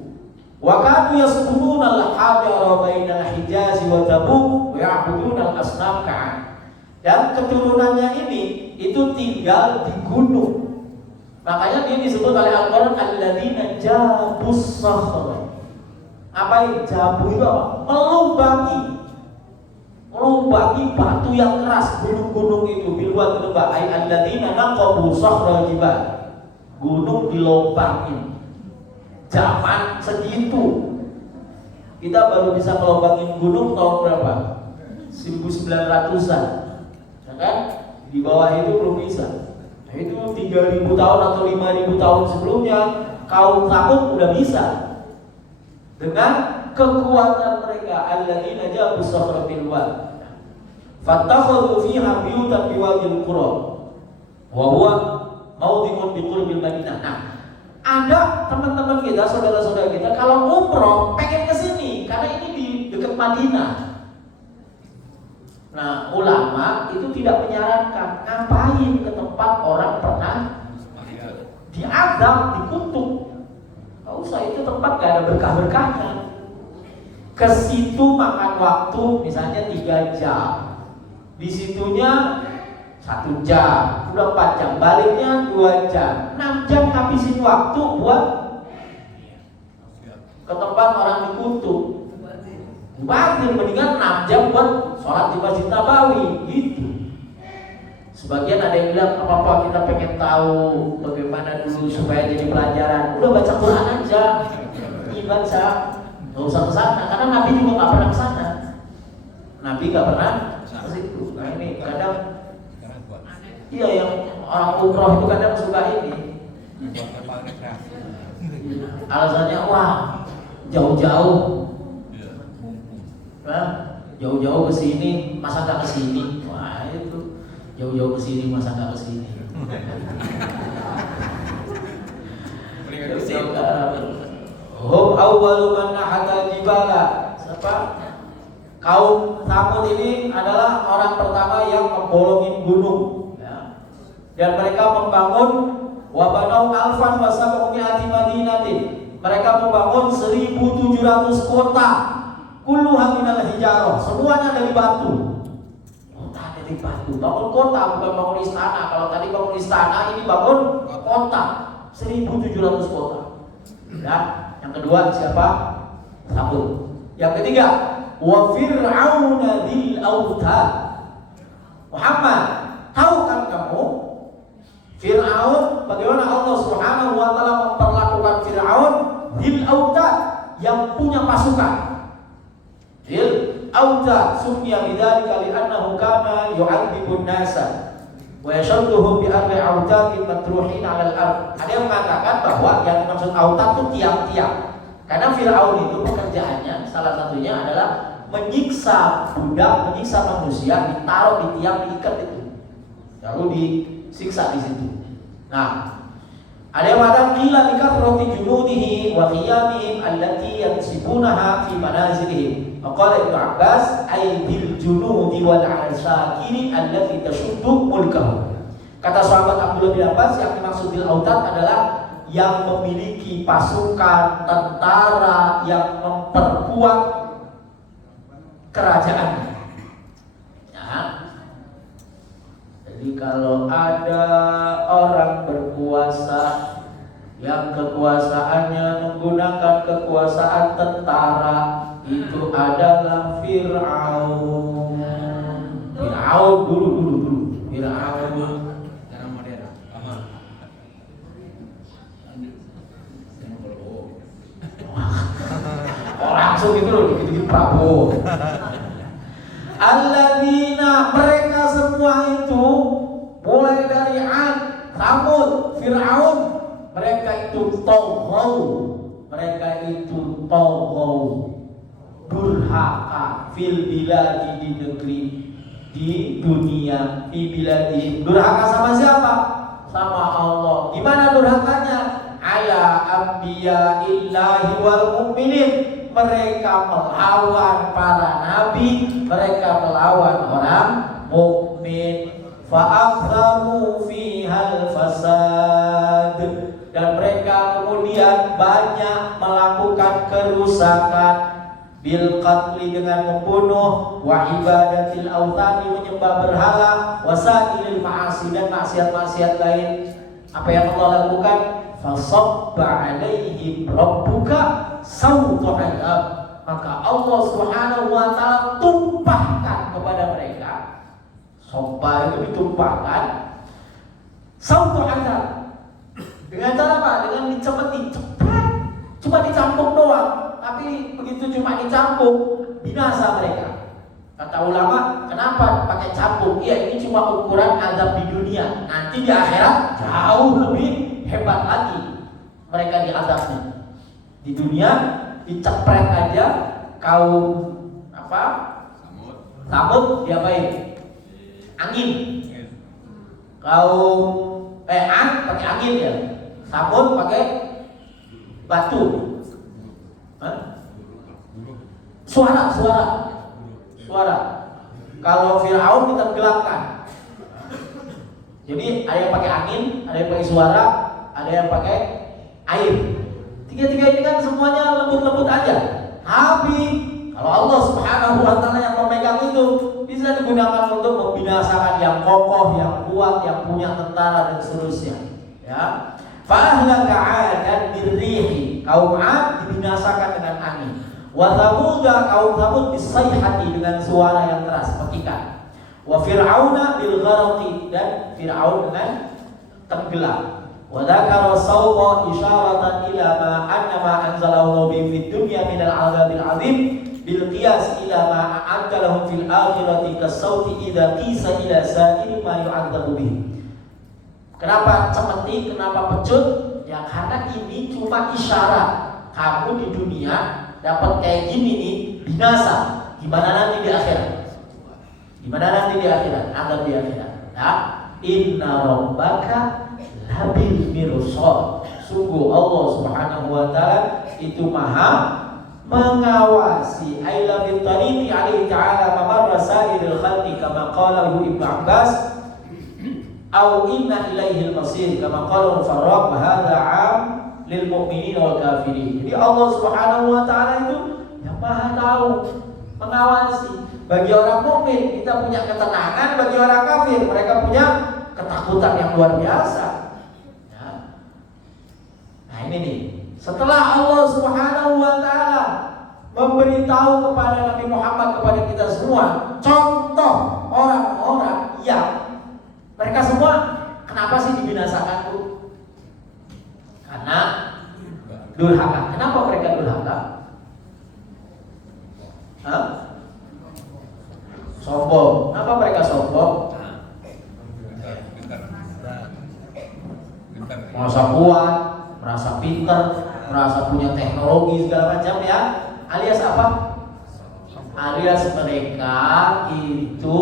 Wa kanu yaskununa al-hajara bainal Hijaz wa Tabuk wa ya'buduna al-asnam ka'an. Dan keturunannya ini itu tinggal di gunung. Makanya dia disebut oleh Al-Qur'an alladzina jabus sakhra. Apa yang jabu itu apa? Melubangi batu yang keras, gunung-gunung itu bilwa kedua ay alladzina naqabu sakhra jibal. Gunung dilobangin. Zaman segitu kita baru bisa ngelobangin gunung tahun berapa? 1900-an, ya kan? Di bawah itu belum bisa. Nah, itu 3000 tahun atau 5000 tahun sebelumnya kaum Tsamud udah bisa dengan kekuatan mereka. Alladzina jabu sakhra bil wad fattakhadhu fiha biyutan biwadil qura wa huwa mawdhi'un biqurbil Madinah. Nah, ada teman-teman kita, saudara-saudara kita kalau umroh pengen ke sini karena ini di dekat Madinah. Nah, ulama itu tidak menyarankan ngapain ke tempat orang pernah diazab, dikutuk. Gak usah, itu tempat gak ada berkah-berkahnya. Ke situ makan waktu misalnya 3 jam, di situnya 1 jam, udah 4 jam, baliknya 2 jam, 6 jam habisin waktu buat ke tempat orang dikutuk. Batil, mendingan 6 jam buat sholat di Masjid Nabawi gitu. Sebagian ada yang bilang apa-apa kita pengen tahu bagaimana dulu supaya jadi pelajaran. Udah baca Quran aja, baca, nggak usah kesana. Karena Nabi juga nggak pernah kesana. Nabi nggak pernah ke situ. Nah ini kadang iya, yang orang umroh itu kadang suka ini. Alasannya wah jauh-jauh, nah, jauh-jauh ke sini masa nggak ke sini? Wah itu jauh-jauh ke sini masa nggak ke sini? Hum awwalu man nahata jibala. Siapa? Kaum Tsamud ini adalah orang pertama yang membolongin gunung. Dan mereka membangun wabanau alfan wasab'umi'ati madinatin. Mereka membangun 1700 kota. Kulluha minal hijarah, semuanya dari batu. Kota dari batu. Bangun kota bukan bangun istana. Kalau tadi bangun istana, ini bangun kota. 1700 kota. Dan yang kedua siapa? Tsamud. Yang ketiga, wa fir'auna dzil autad. Muhammad, tahukah kamu Fir'aun, bagaimana Allah Subhanahu wa taala memperlakukan Fir'aun dzil autad, yang punya pasukan. Dzil autad summiya bidzalika li'annahu kana yu'adzibun nasa wa yashadduhum bi arba'i autadin matruhin 'alal ard. Ada yang mengatakan bahwa yang dimaksud autad itu tiang-tiang. Karena Fir'aun itu pekerjaannya salah satunya adalah menyiksa budak, menyiksa manusia, ditaruh di tiang, diikat itu, lalu disiksa di situ. Nah, ada yang mengatakan qila likathrati junudihi wa qiyamihim allati yansibunaha fi manazilihim. Maqala Ibnu Abbas ay bil junudi wal asakiri allati tashuddu mulkahu. Kata sahabat Abdullah bin Abbas, yang dimaksud bil autad adalah yang memiliki pasukan tentara yang memperkuat kerajaan. Ya. Jadi kalau ada orang berkuasa yang kekuasaannya menggunakan kekuasaan tentara, itu adalah Fir'aun. Fir'aun dulu. Fir'aun. Cara modern. Oh, langsung itu loh, dikit-dikit Prabowo. Alladzina, mereka semua itu, mulai dari Ad, Thamud, Fir'aun, mereka itu toghaw, durhaka fil biladi, di negeri, di dunia, fi biladi. Durhaka sama siapa? Sama Allah. Gimana durhakanya? Ala anbiya illahi wal mu'minin. Mereka melawan para nabi, mereka melawan orang mukmin. Fa'aktharu fihal fasad, dan mereka kemudian banyak melakukan kerusakan. Bil qatli, dengan membunuh, wa ibadatil autani, menyembah berhala, wasailil ma'asi, dan maksiat-maksiat lain. Apa yang Allah lakukan? Fasabba alaihim rabbuka sawta adab, maka Allah Subhanahu wa taala tumpahkan kepada mereka. Sabba itu ditumpahkan, sawta adab. Dengan cara apa? Dengan dicemeti, cepat, cuma dicampur doang. Tapi begitu cuma dicampur, binasa mereka. Kata ulama, kenapa pakai campur? Iya, ini cuma ukuran azab di dunia. Nanti di akhirat jauh lebih hebat lagi mereka diazabnya. Di dunia dicepret aja kaum apa? Samud diapain? Angin. Kaum An pakai angin ya. Samud pakai batu. Suara. Kalau Fir'aun ditenggelamkan. Jadi ada yang pakai angin, ada yang pakai suara, ada yang pakai air. Tiga-tiga ini kan semuanya lembut-lembut aja. Tapi kalau Allah Subhanahu wa taala yang memegang itu, bisa digunakan untuk membinasakan yang kokoh, yang kuat, yang punya tentara dan seterusnya. Ya. Fa'ahlaka 'adan birrihi, kaum 'ad dibinasakan dengan angin. Wa thamuda, kaum Thamud bisayhati, dengan suara yang keras, petikan. Wa fir'auna bil gharqi, dan Fir'aun dengan tenggelam. Wa dzakara sawqa isyaratan ila ma anna ma anzalallahu bi fid dunya min al-'adzabil 'adzim bil qiyas ila ma a'adda lahum fil akhirati kas-sawti idza qisa ila sa'iri ma yu'adzabu bihi. Kenapa cemeti, kenapa pecut? Ya karena ini cuma isyarat. Kamu di dunia dapat kayak gini nih, binasa. Gimana nanti di akhirat? Adab di akhirat. Nah, inna rabbaka labil mirsad. Sungguh Allah Subhanahu wa taala itu maha mengawasi. Aila bil tariqi alaihi ta'ala mamarra sa'iril khalqi kama qala Ibnu Abbas. Au inna ilaihil masir kama qala al-Farraq, wa hadha 'am lil mu'minin wal kafirin. Jadi Allah Subhanahu wa taala itu yang Maha tahu, mengawasi. Bagi orang mukmin kita punya ketenangan, bagi orang kafir mereka punya ketakutan yang luar biasa. Ya. Nah ini nih, setelah Allah Subhanahu wa taala memberitahu kepada Nabi Muhammad, kepada kita semua, contoh orang-orang yang mereka semua kenapa sih dibinasakan tuh? Karena durhaka. Kenapa mereka durhaka? Hah? Sombong. Kenapa mereka sombong? Merasa kuat, merasa pinter, merasa punya teknologi segala macam ya. Alias apa? Alias mereka itu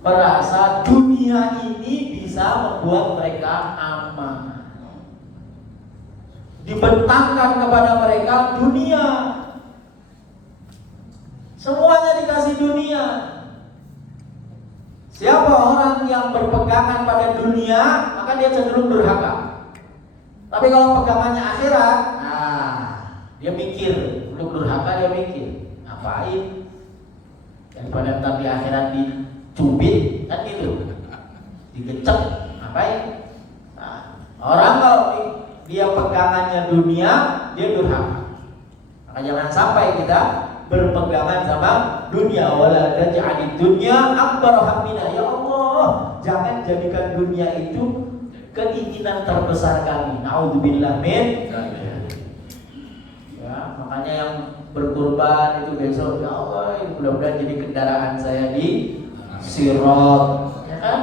merasa dunia ini bisa membuat mereka aman. Dibentangkan kepada mereka dunia. Semuanya dikasih dunia. Siapa orang yang berpegangan pada dunia, maka dia cenderung durhaka. Tapi kalau pegangannya akhirat, dia mikir. Untuk durhaka dia mikir, ngapain? Daripada ntar di akhirat dicubit, kan gitu, digecek, ngapain? Orang kalau dia pegangannya dunia, dia durhaka. Maka jangan sampai kita berpegangan sama dunia. Wala taj'alid dunya akbar hammina. Ya Allah, jangan jadikan dunia itu keinginan terbesar kami. Nauzubillah min. Ya, makanya yang berkurban itu besok, ya Allah, mudah-mudahan jadi kendaraan saya di Sirat, ya kan?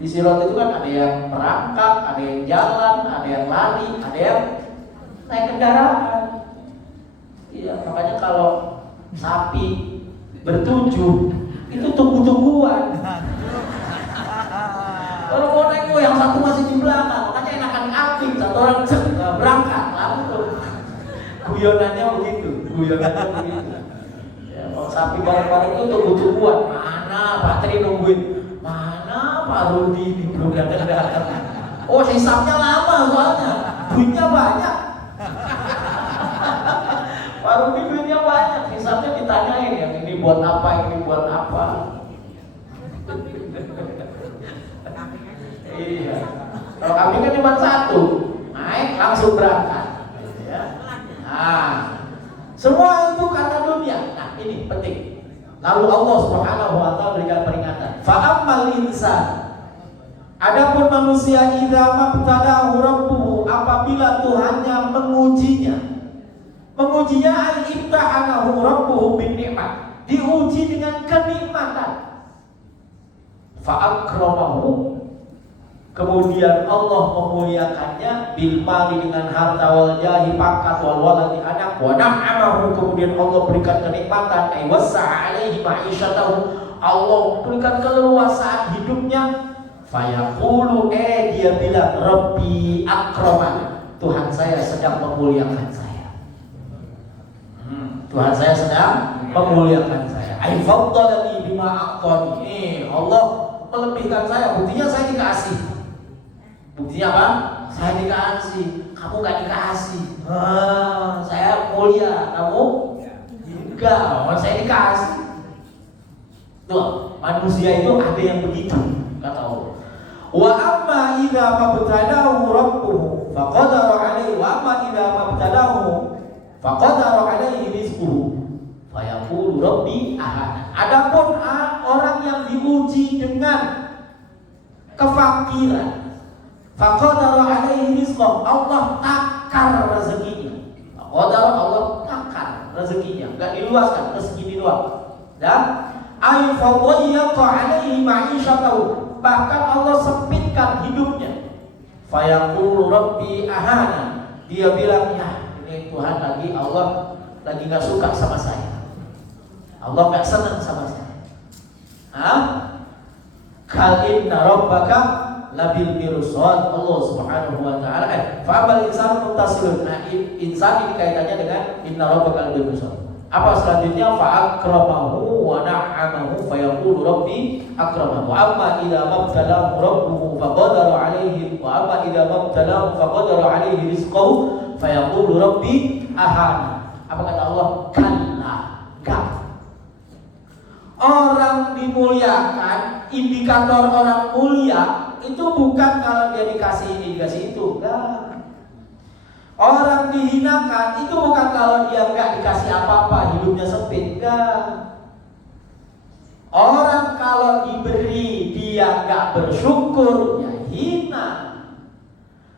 Di Sirat itu kan ada yang merangkak, ada yang jalan, ada yang lari, ada yang naik kendaraan. Iya, makanya kalau sapi bertujuh itu tunggu-tungguan. Kalau mau naik yang satu masih di belakang, makanya enakan apik, satu orang berangkat langsung. Guyonannya begitu. Ya, kalau sapi bareng-bareng itu tunggu-tungguan. Mana Pak Tri nungguin? Mana Pak Rudi ini belum datang? Oh, hisapnya lama soalnya, duitnya banyak. Pak Rudi duitnya banyak, hisapnya ditanyain yang ini buat apa, ini buat apa. Iya. Kalau kami kan cuma satu, naik langsung berangkat. Ya. Semua itu karena dunia. Nah, ini penting. Lalu Allah Subhanahu wa taala berikan peringatan. Fa'ammal insan. Adapun manusia idza mabtalahu rabbuhu, apabila Tuhannya mengujinya. Mengujinya ay imtahanahu rabbuhu bin nikmat. Diuji dengan kenikmatan. Fa'akramahu. Kemudian Allah memuliakannya bil mali dengan harta wal jahi pangkat wal waladi anak wa na'amahu, kemudian Allah berikan kenikmatan ay wasa'a alaihi ma'isyatahu, Allah berikan keleluasaan hidupnya. Fayaqulu dia bilang Rabbi akraman, Tuhan saya sedang memuliakan saya. Tuhan saya sedang memuliakan saya. Ay faddalani bima a'tani. Allah melebihkan saya, buktinya saya dikasih. Buktinya apa? Saya dikasih, kamu gak dikasih. Saya mulia, kamu enggak. Saya dikasih. Tuh, manusia itu ada yang begitu, kata Allah. Wa amma idza mabtalahu rabbuhu faqadara alaihi wa amma idza mabtalahu faqadara alaihi rizquhu fayaqulu rabbi ahana. Adapun orang yang diuji dengan kefakiran, faqadara alaihi rizqahu, Allah takar rezekinya. Faqadara, Allah takar rezekinya, enggak diluaskan, rezeki diluas. Dan ay fadayyaqa alaihi ma'isyatahu, bahkan Allah sempitkan hidupnya. Fayaqulu rabbi ahana, dia bilang, ya ini Tuhan lagi, Allah lagi enggak suka sama saya. Allah enggak senang sama saya. Kal inna rabbaka labil mirsad. Allah Subhanahu wa taala fa'amal insan muttasilun. Nah, insan ini kaitannya dengan inna rabbaka labil mirsad. Apa selanjutnya? Fa'akramahu wa na'amahu fayaqulu rabbi akraman. Wa amma idza mabtalahu rabbuhu faqadara alaihi wa amma idza mabtalahu faqadara alaihi rizqahu fayaqulu rabbi ahana. Apa kata Allah? Kalla, enggak. Orang dimuliakan, indikator orang mulia itu bukan kalau dia dikasih ini, dikasih itu, enggak. Orang dihinakan itu bukan kalau dia nggak dikasih apa-apa hidupnya sempit, enggak. Orang kalau diberi dia nggak bersyukur, ya hina.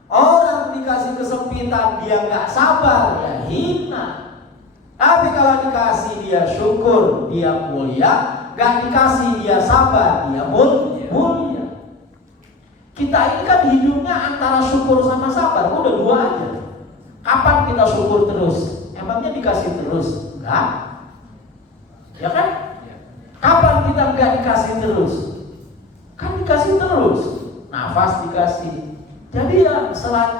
Orang dikasih kesempitan dia nggak sabar, ya hina. Tapi kalau dikasih dia syukur, dia mulia. Nggak dikasih dia sabar, dia mulia. Kita ini kan hidupnya antara syukur sama sabar, udah dua aja. Kapan kita syukur terus? Emangnya dikasih terus? Enggak. Ya kan? Kapan kita nggak dikasih terus? Kan dikasih terus. Nafas dikasih. Jadi ya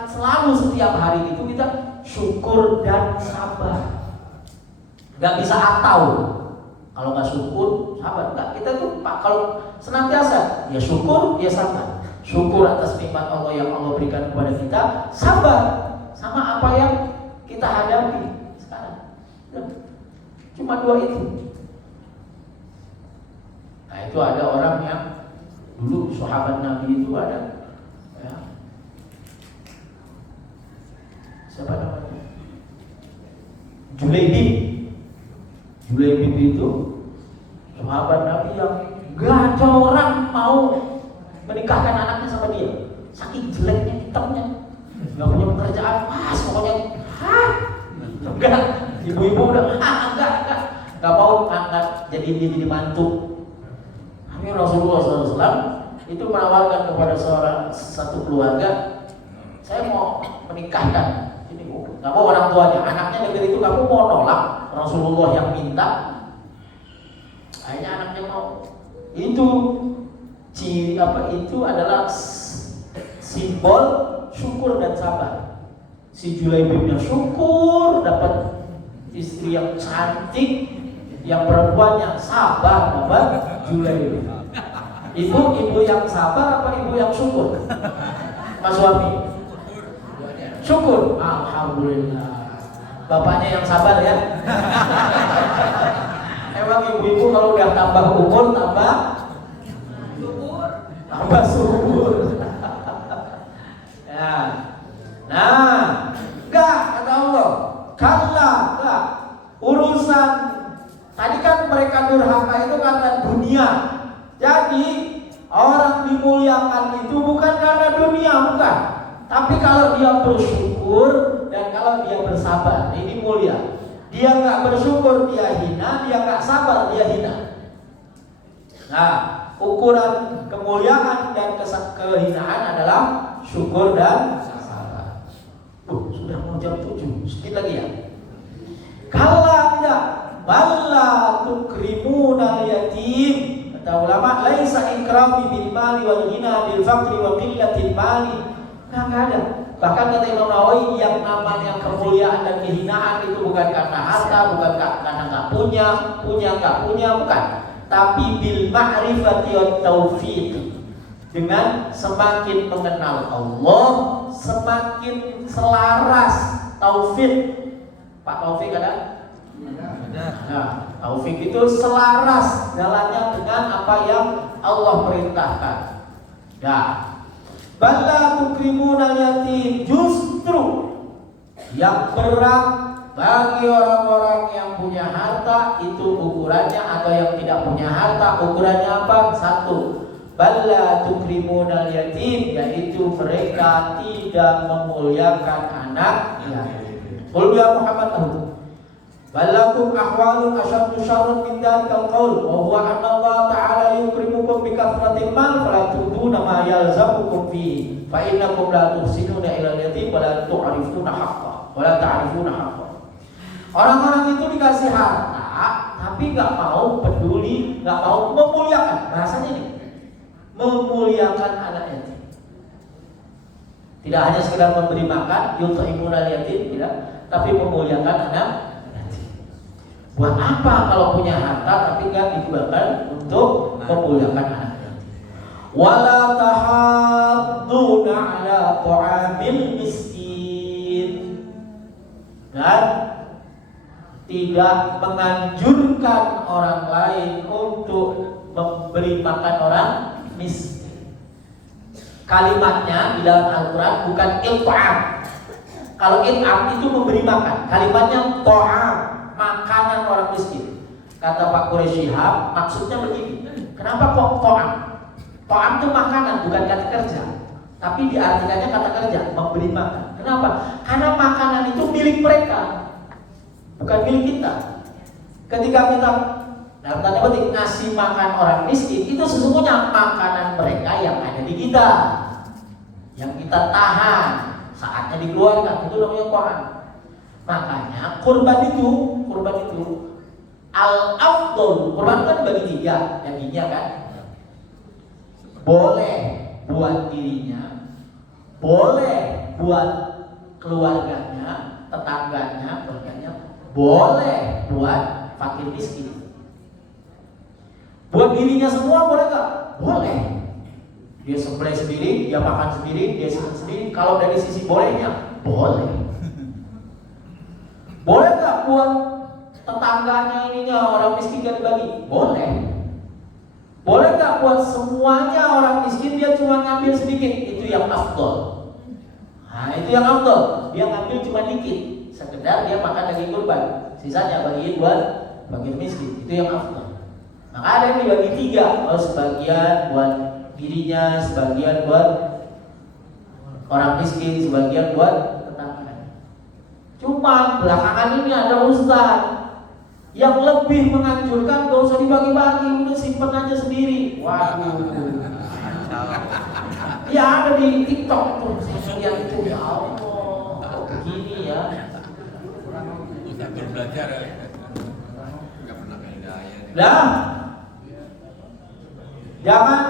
selalu setiap hari itu kita syukur dan sabar. Gak bisa atau. Kalau nggak syukur, sabar. Nggak, kita tuh kalau senantiasa ya syukur, ya sabar. Syukur atas nikmat Allah yang Allah berikan kepada kita, sabar sama apa yang kita hadapi sekarang. Cuma dua itu. Nah itu ada orang yang dulu sahabat Nabi itu ada, ya. Siapa namanya? Julaibib itu sahabat Nabi yang gak ada orang mau menikahkan anaknya sama dia. Saking jeleknya, hitamnya, gak punya pekerjaan, pokoknya enggak. Ibu-ibu udah enggak mau angkat jadi mantu. Akhirnya Rasulullah SAW itu menawarkan kepada satu keluarga, saya mau menikahkan ini bu, nggak mau orang tuanya, anaknya negeri itu kamu mau nolak Rasulullah yang minta. Akhirnya anaknya mau. Itu itu adalah simbol syukur dan sabar. Si Julaibibnya syukur dapat istri yang cantik, yang perempuannya sabar dapat Julaibib. Ibu yang sabar apa ibu yang syukur? Mas suami syukur, alhamdulillah. Bapaknya yang sabar ya. Emang ibu-ibu kalau udah tambah umur tambah subur. Ya. Nah, enggak kata Allah. Kalla, enggak. Urusan tadi kan mereka durhaka itu karena dunia. Jadi orang dimuliakan itu bukan karena dunia, bukan. Tapi kalau dia bersyukur dan kalau dia bersabar, ini mulia. Dia nggak bersyukur, dia hina. Dia nggak sabar, dia hina. Nah, ukuran kemuliaan dan kehinaan adalah syukur dan sabar. Sudah mau jam 7, sedikit lagi ya. Kalau tidak, balla tukrimunal yatim. Kata ulama, laisa ikrami bil mali wal ghina bil faqri wa qillatil mali. Nggak ada. Bahkan kata Imam Nawawi, yang namanya kemuliaan dan kehinaan itu bukan karena harta, bukan karena nggak punya nggak punya, bukan. Tapi bil ma'rifati wat taufiq. Dengan semakin mengenal Allah, semakin selaras taufik. Pak Taufik ada? Nah, taufik itu selaras jalannya dengan apa yang Allah perintahkan. Nah, balla tukrimunal yatim, justru yang berat bagi orang-orang yang punya harta itu ukurannya, atau yang tidak punya harta ukurannya apa? Satu, balla tukrimunal yatim, yaitu mereka tidak memuliakan anak yatim. Qul ya Muhammad balakum ahwalun asyaddu syarrun min dalikal qaul wa huwa anna Allah ta'ala yukrimukum bi kathratil mal fala tuduna ma yalzamukum fi fa innakum la tuhsinuna ila al-yatim wa la ta'rifuna haqqa. Orang-orang itu dikasih harta tapi enggak mau peduli, enggak mau memuliakan. Bahasanya ini memuliakan anak yatim. Tidak hanya sekedar memberi makan, yut'imunal yatim, tidak, tapi memuliakan anak. Buat apa kalau punya harta tapi enggak digunakan untuk memuliakan anak yatim? Wala tahadduna ala ta'amil miskin. Dan tidak menganjurkan orang lain untuk memberi makan orang miskin. Kalimatnya di dalam Al-Quran bukan it'am, Kalau it'am itu memberi makan, kalimatnya ta'am, makanan orang miskin. Kata Pak Quraisy Shihab, maksudnya begini. Kenapa kok ta'am? Ta'am itu makanan, bukan kata kerja. Tapi diartikannya kata kerja, memberi makan. Kenapa? Karena makanan itu milik mereka, bukan milik kita. Ketika kita dalam tanda petik ngasih makan orang miskin, itu sesungguhnya makanan mereka yang ada di kita, yang kita tahan, saatnya dikeluarkan, itu namanya Quran. Makanya kurban itu al-afdol. Kurban kan bagi tiga, yang ginya kan, boleh buat dirinya, boleh buat keluarganya, tetangganya, keluarganya, boleh buat fakir miskin. Buat dirinya semua boleh gak? Boleh. Dia sembelih sendiri, dia makan sendiri, dia simpan sendiri. Kalau dari sisi bolehnya, boleh. Boleh gak buat tetangganya ininya orang miskin gak dibagi? Boleh. Boleh gak buat semuanya orang miskin dia cuma ngambil sedikit? Itu yang afdol. Nah itu yang afdol. Dia ngambil cuma dikit, sekedar dia makan daging kurban, sisanya bagiin buat fakir miskin. Itu yang afdol. Maka ada yang dibagi tiga, sebagian buat dirinya, sebagian buat orang miskin, sebagian buat tetangga. Cuma belakangan ini ada ustaz yang lebih menganjurkan gak usah dibagi-bagi, udah simpen aja sendiri. Waduh. Ya ada di TikTok tuh, saya lihat itu, ya Allah, kok begini ya. Ustaz belajar nggak pernah hidayah. Nah, jangan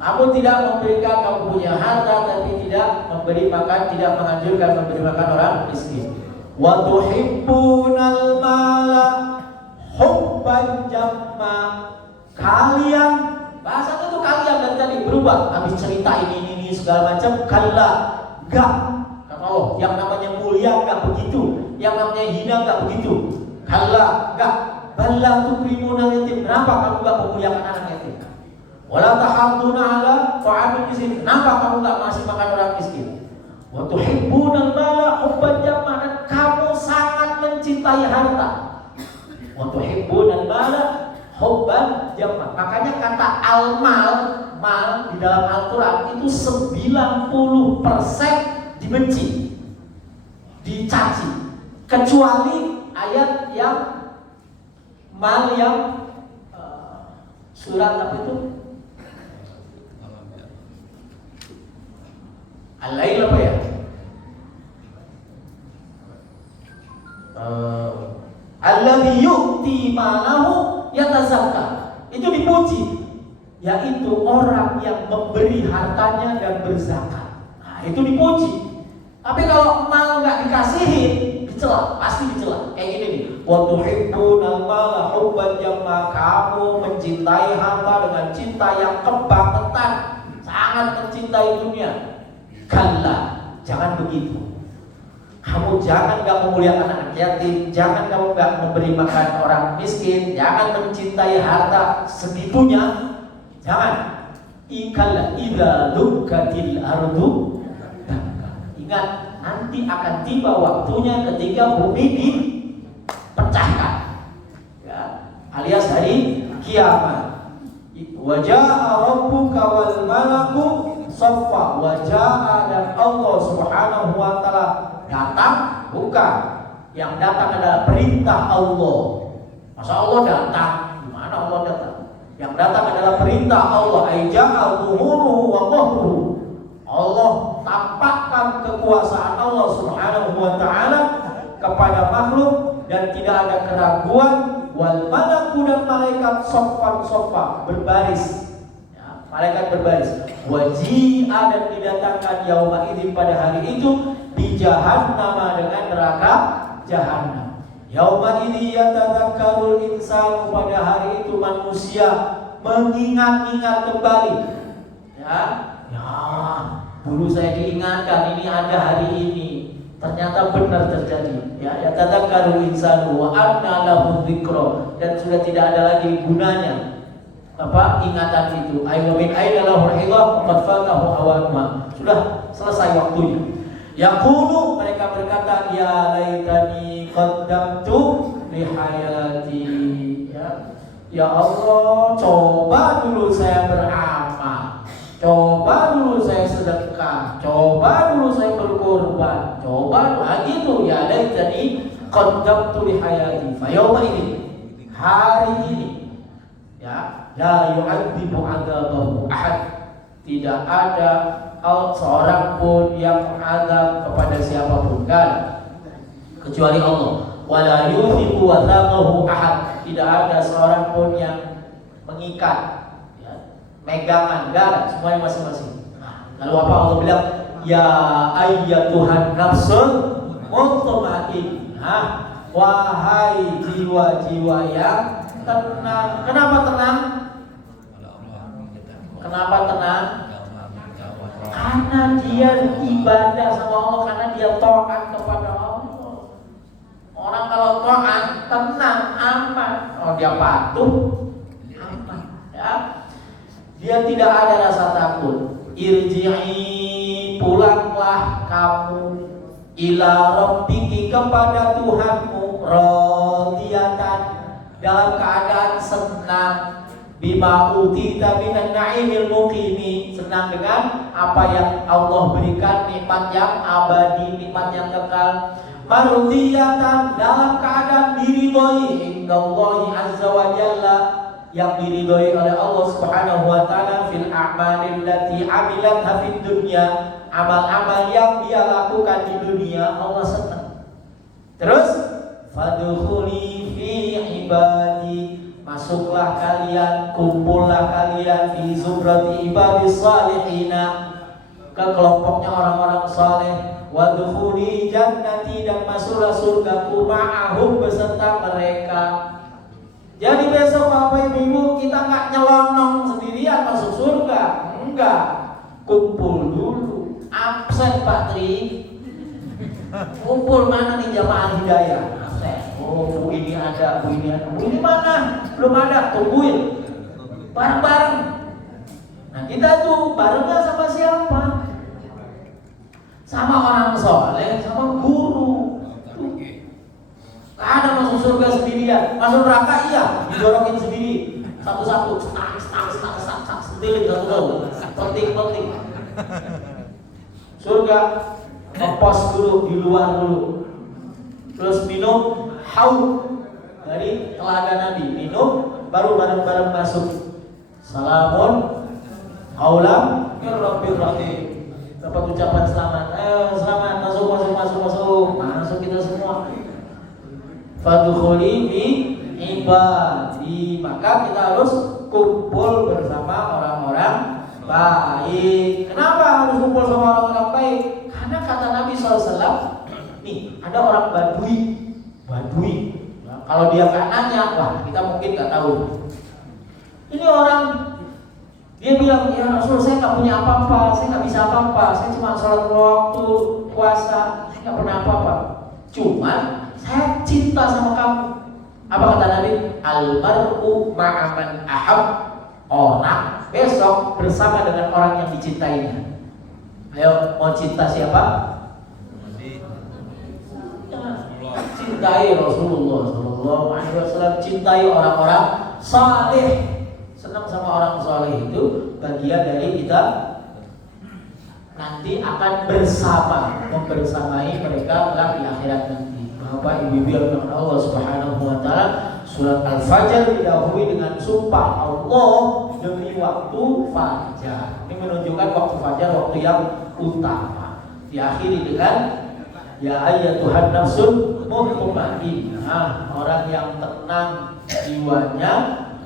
kamu tidak memberikan, kamu punya harta tapi tidak memberi makan, tidak menganjurkan memberi makan orang miskin. Wa tuhibbunal mala hubban jamma. Kalian, bahasanya tuh kalian dari tadi berubah. Habis cerita ini segala macam, kalla, enggak. Kata Allah, yang namanya mulia enggak begitu, yang namanya hina enggak begitu. Kalla, enggak. Balla tukrimunal yatim. Kenapa kamu enggak memuliakan anak yatim? Wala tahadduna ala ta'amil miskin. Kenapa kamu enggak masih makan orang miskin? Wa tuhibbunal mala hubban jamma. Dan kamu sangat mencintai harta. Wa tuhibbunal mala hubban jamma. Makanya kata al-mal, mal di dalam Al-Qur'an itu 90% dibenci, dicaci, kecuali ayat yang mal yang surat apa itu? Al-Lail apa ya? Alladzi yu'ti malahu yatazakka. Itu dipuji, yaitu orang yang memberi hartanya dan berzakat. Nah, itu dipuji. Tapi kalau mal nggak dikasihin, dicela, pasti dicela. Kayak gini nih. Wa tuhibbunal mala hubban jamma. Kamu mencintai harta dengan cinta yang kebangetan, sangat mencintai dunia. Kalla, jangan begitu. Kamu jangan gak memuliakan anak yatim, jangan kamu gak memberi makan orang miskin, jangan mencintai harta segitunya. Jangan. Ikalla idza dukkatil ardu. Ingat, nanti akan tiba waktunya ketika bumi dipecahkan, ya, alias hari kiamat. Wa jaa rabbuka wal malaku saffa. Wa jaa, dan Allah Subhanahu wa taala datang, bukan, yang datang adalah perintah Allah. Masa Allah datang? Gimana Allah datang? Yang datang adalah perintah Allah. Aija'a zuhuruhu wa qahruhu. Allah tampakkan kekuasaan Allah Subhanahu wa taala kepada makhluk dan tidak ada keraguan. Wal malaku, dan malaikat soffan soffa, berbaris, ya, malaikat berbaris. Waji'a, dan didatangkan yauma idzin, pada hari itu, di jahannam, dengan neraka jahannam. Yauma idzi yatadzakkarul insanu, pada hari itu manusia mengingat-ingat kembali. Ya, dulu saya diingatkan ini ada hari ini, ternyata benar terjadi. Ya, yatadzakkarul insanu wa anna lahu dzikra, dan sudah tidak ada lagi gunanya apa ingatan itu. Ayo min aina lahu hidha qad fatahu awanma. Sudah selesai waktunya. Yaqulu, mereka berkata, ya laitani qaddamtu li hayati. Ya Allah, coba dulu saya beramal, coba dulu saya sedekah, coba dulu saya berkorban, coba lagi tuh, ya laitani qaddamtu li hayati. Fa yauma ini, hari ini, ya, la yu'adzibu 'adzabahu ahad. Tidak ada seorang pun yang mengadab kepada siapapun kan, kecuali Allah. Wala yuthiqu wathaqahu ahad. Tidak ada seorang pun yang mengikat, ya, megangan, enggak, semuanya masing-masing. Lalu apa Allah bilang? Ya ayyatuhan nafsul mutmainnah, wahai jiwa-jiwa yang tenang. Kenapa tenang? Kenapa tenang? Karena dia ibadah sama Allah, karena dia taat kepada Allah. Orang kalau taat tenang, aman. Oh, dia patuh, aman. Ya. Dia tidak ada rasa takut. Irji'i, pulanglah kamu, ila rabbiki, kepada Tuhanmu, radiyatan, dalam keadaan senang, bima utita minan na'imil muqimi, senang dengan apa yang Allah berikan, nikmat yang abadi, nikmat yang kekal. Mardiyatan, dalam keadaan diridhoi, indallahi azza wa jalla, yang diridhoi oleh Allah Subhanahu wa taala, fil a'malil lati amilatha fid dunya, amal-amal yang dia lakukan di dunia Allah senang. Terus fadkhuli fi ibadi, masuklah kalian, kumpullah kalian fi zumrati ibadis salihina, ke kelompoknya orang-orang saleh. Wadkhuli jannati, dan masuklah surgaku, ma'ahum, beserta mereka. Jadi besok Bapak Ibu kita nggak nyelonong sendirian masuk surga, enggak, kumpul dulu. Absen Pak Tri, kumpul mana nih jamaah hidayah? Absen. Oh, Bu ini ada, Bu ini ada. Bu ini mana? Belum ada, tungguin. Bareng-bareng. Nah kita tuh barengnya sama siapa? Sama orang soleh, sama guru. Gak ada masuk surga sendirian. Masuk neraka iya, didorongin sendiri. Satu-satu, stak, setilit satu-satu. Penting. Surga ngepos dulu, di luar dulu. Terus minum haud dari telaga Nabi, minum baru bareng-bareng masuk. Salamun qaulam min rabbir rahim. Dapat ucapan selamat. Selamat, masuk kita semua. Fadkhuli fi ibadi, maka kita harus kumpul bersama orang-orang baik. Kenapa harus kumpul sama orang-orang baik? Karena kata Nabi SAW, nih ada orang badui. Nah, kalau dia nggak nanya, wah kita mungkin nggak tahu. Ini orang, dia bilang, ya Rasul, saya nggak punya apa-apa, saya nggak bisa apa-apa, saya cuma sholat waktu, puasa, saya nggak pernah apa-apa. Cuman saya cinta sama kamu. Apa kata Nabi? Al-mar'u ma'aman ahab. Orang besok bersama dengan orang yang dicintainya. Ayo, mau cinta siapa? Cintai Rasulullah Sallallahu Alaihi Wasallam, cintai orang-orang saleh. Senang sama orang saleh itu bagian dari kita nanti akan bersama, membersamai mereka di akhirat nanti. Bapak Ibu yang Allah Subhanahu wa taala, surat Al-Fajr didahului dengan sumpah Allah demi waktu fajar. Ini menunjukkan waktu fajar waktu yang utama. Diakhiri dengan ya ayyatuhan nafsul mutmainnah, orang yang tenang jiwanya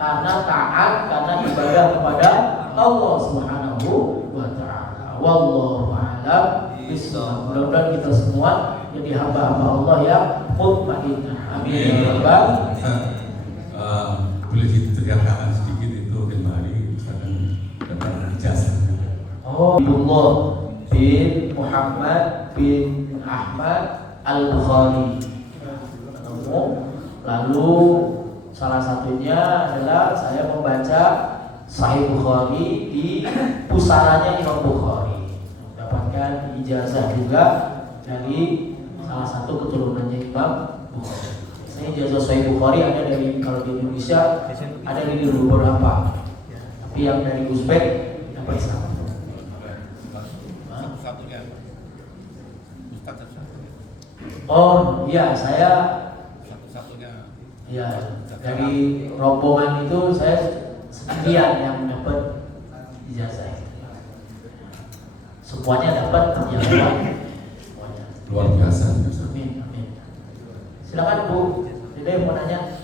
karena taat, karena ibadah kepada Allah Subhanahu wa taala. Wallahu a'lam bishawab. Mudah-mudahan kita semua jadi hamba-hamba Allah yang mutmainnah. Amin ya rabbal boleh diceritakan sedikit itu kembali misalkan tentang ijazah. Oh, Abdullah bin Muhammad bin Ahmad Al-Bukhari. Lalu salah satunya adalah saya membaca Sahih Bukhari di pusaranya Imam Bukhari. Mendapatkan ijazah juga dari salah satu keturunannya Imam Bukhari. Saya ijazah Sahih Bukhari ada dari, kalau di Indonesia ada di beberapa, tapi yang dari Uzbek dapat satu. Satu-satunya Ustaz satu. Oh iya, saya Satu-satunya. ya dari rombongan itu saya sekian yang dapat ijazah. Semuanya dapat yang lain. Semuanya. Luar biasa. Amin, amin. Silakan Bu, Dede mau nanya.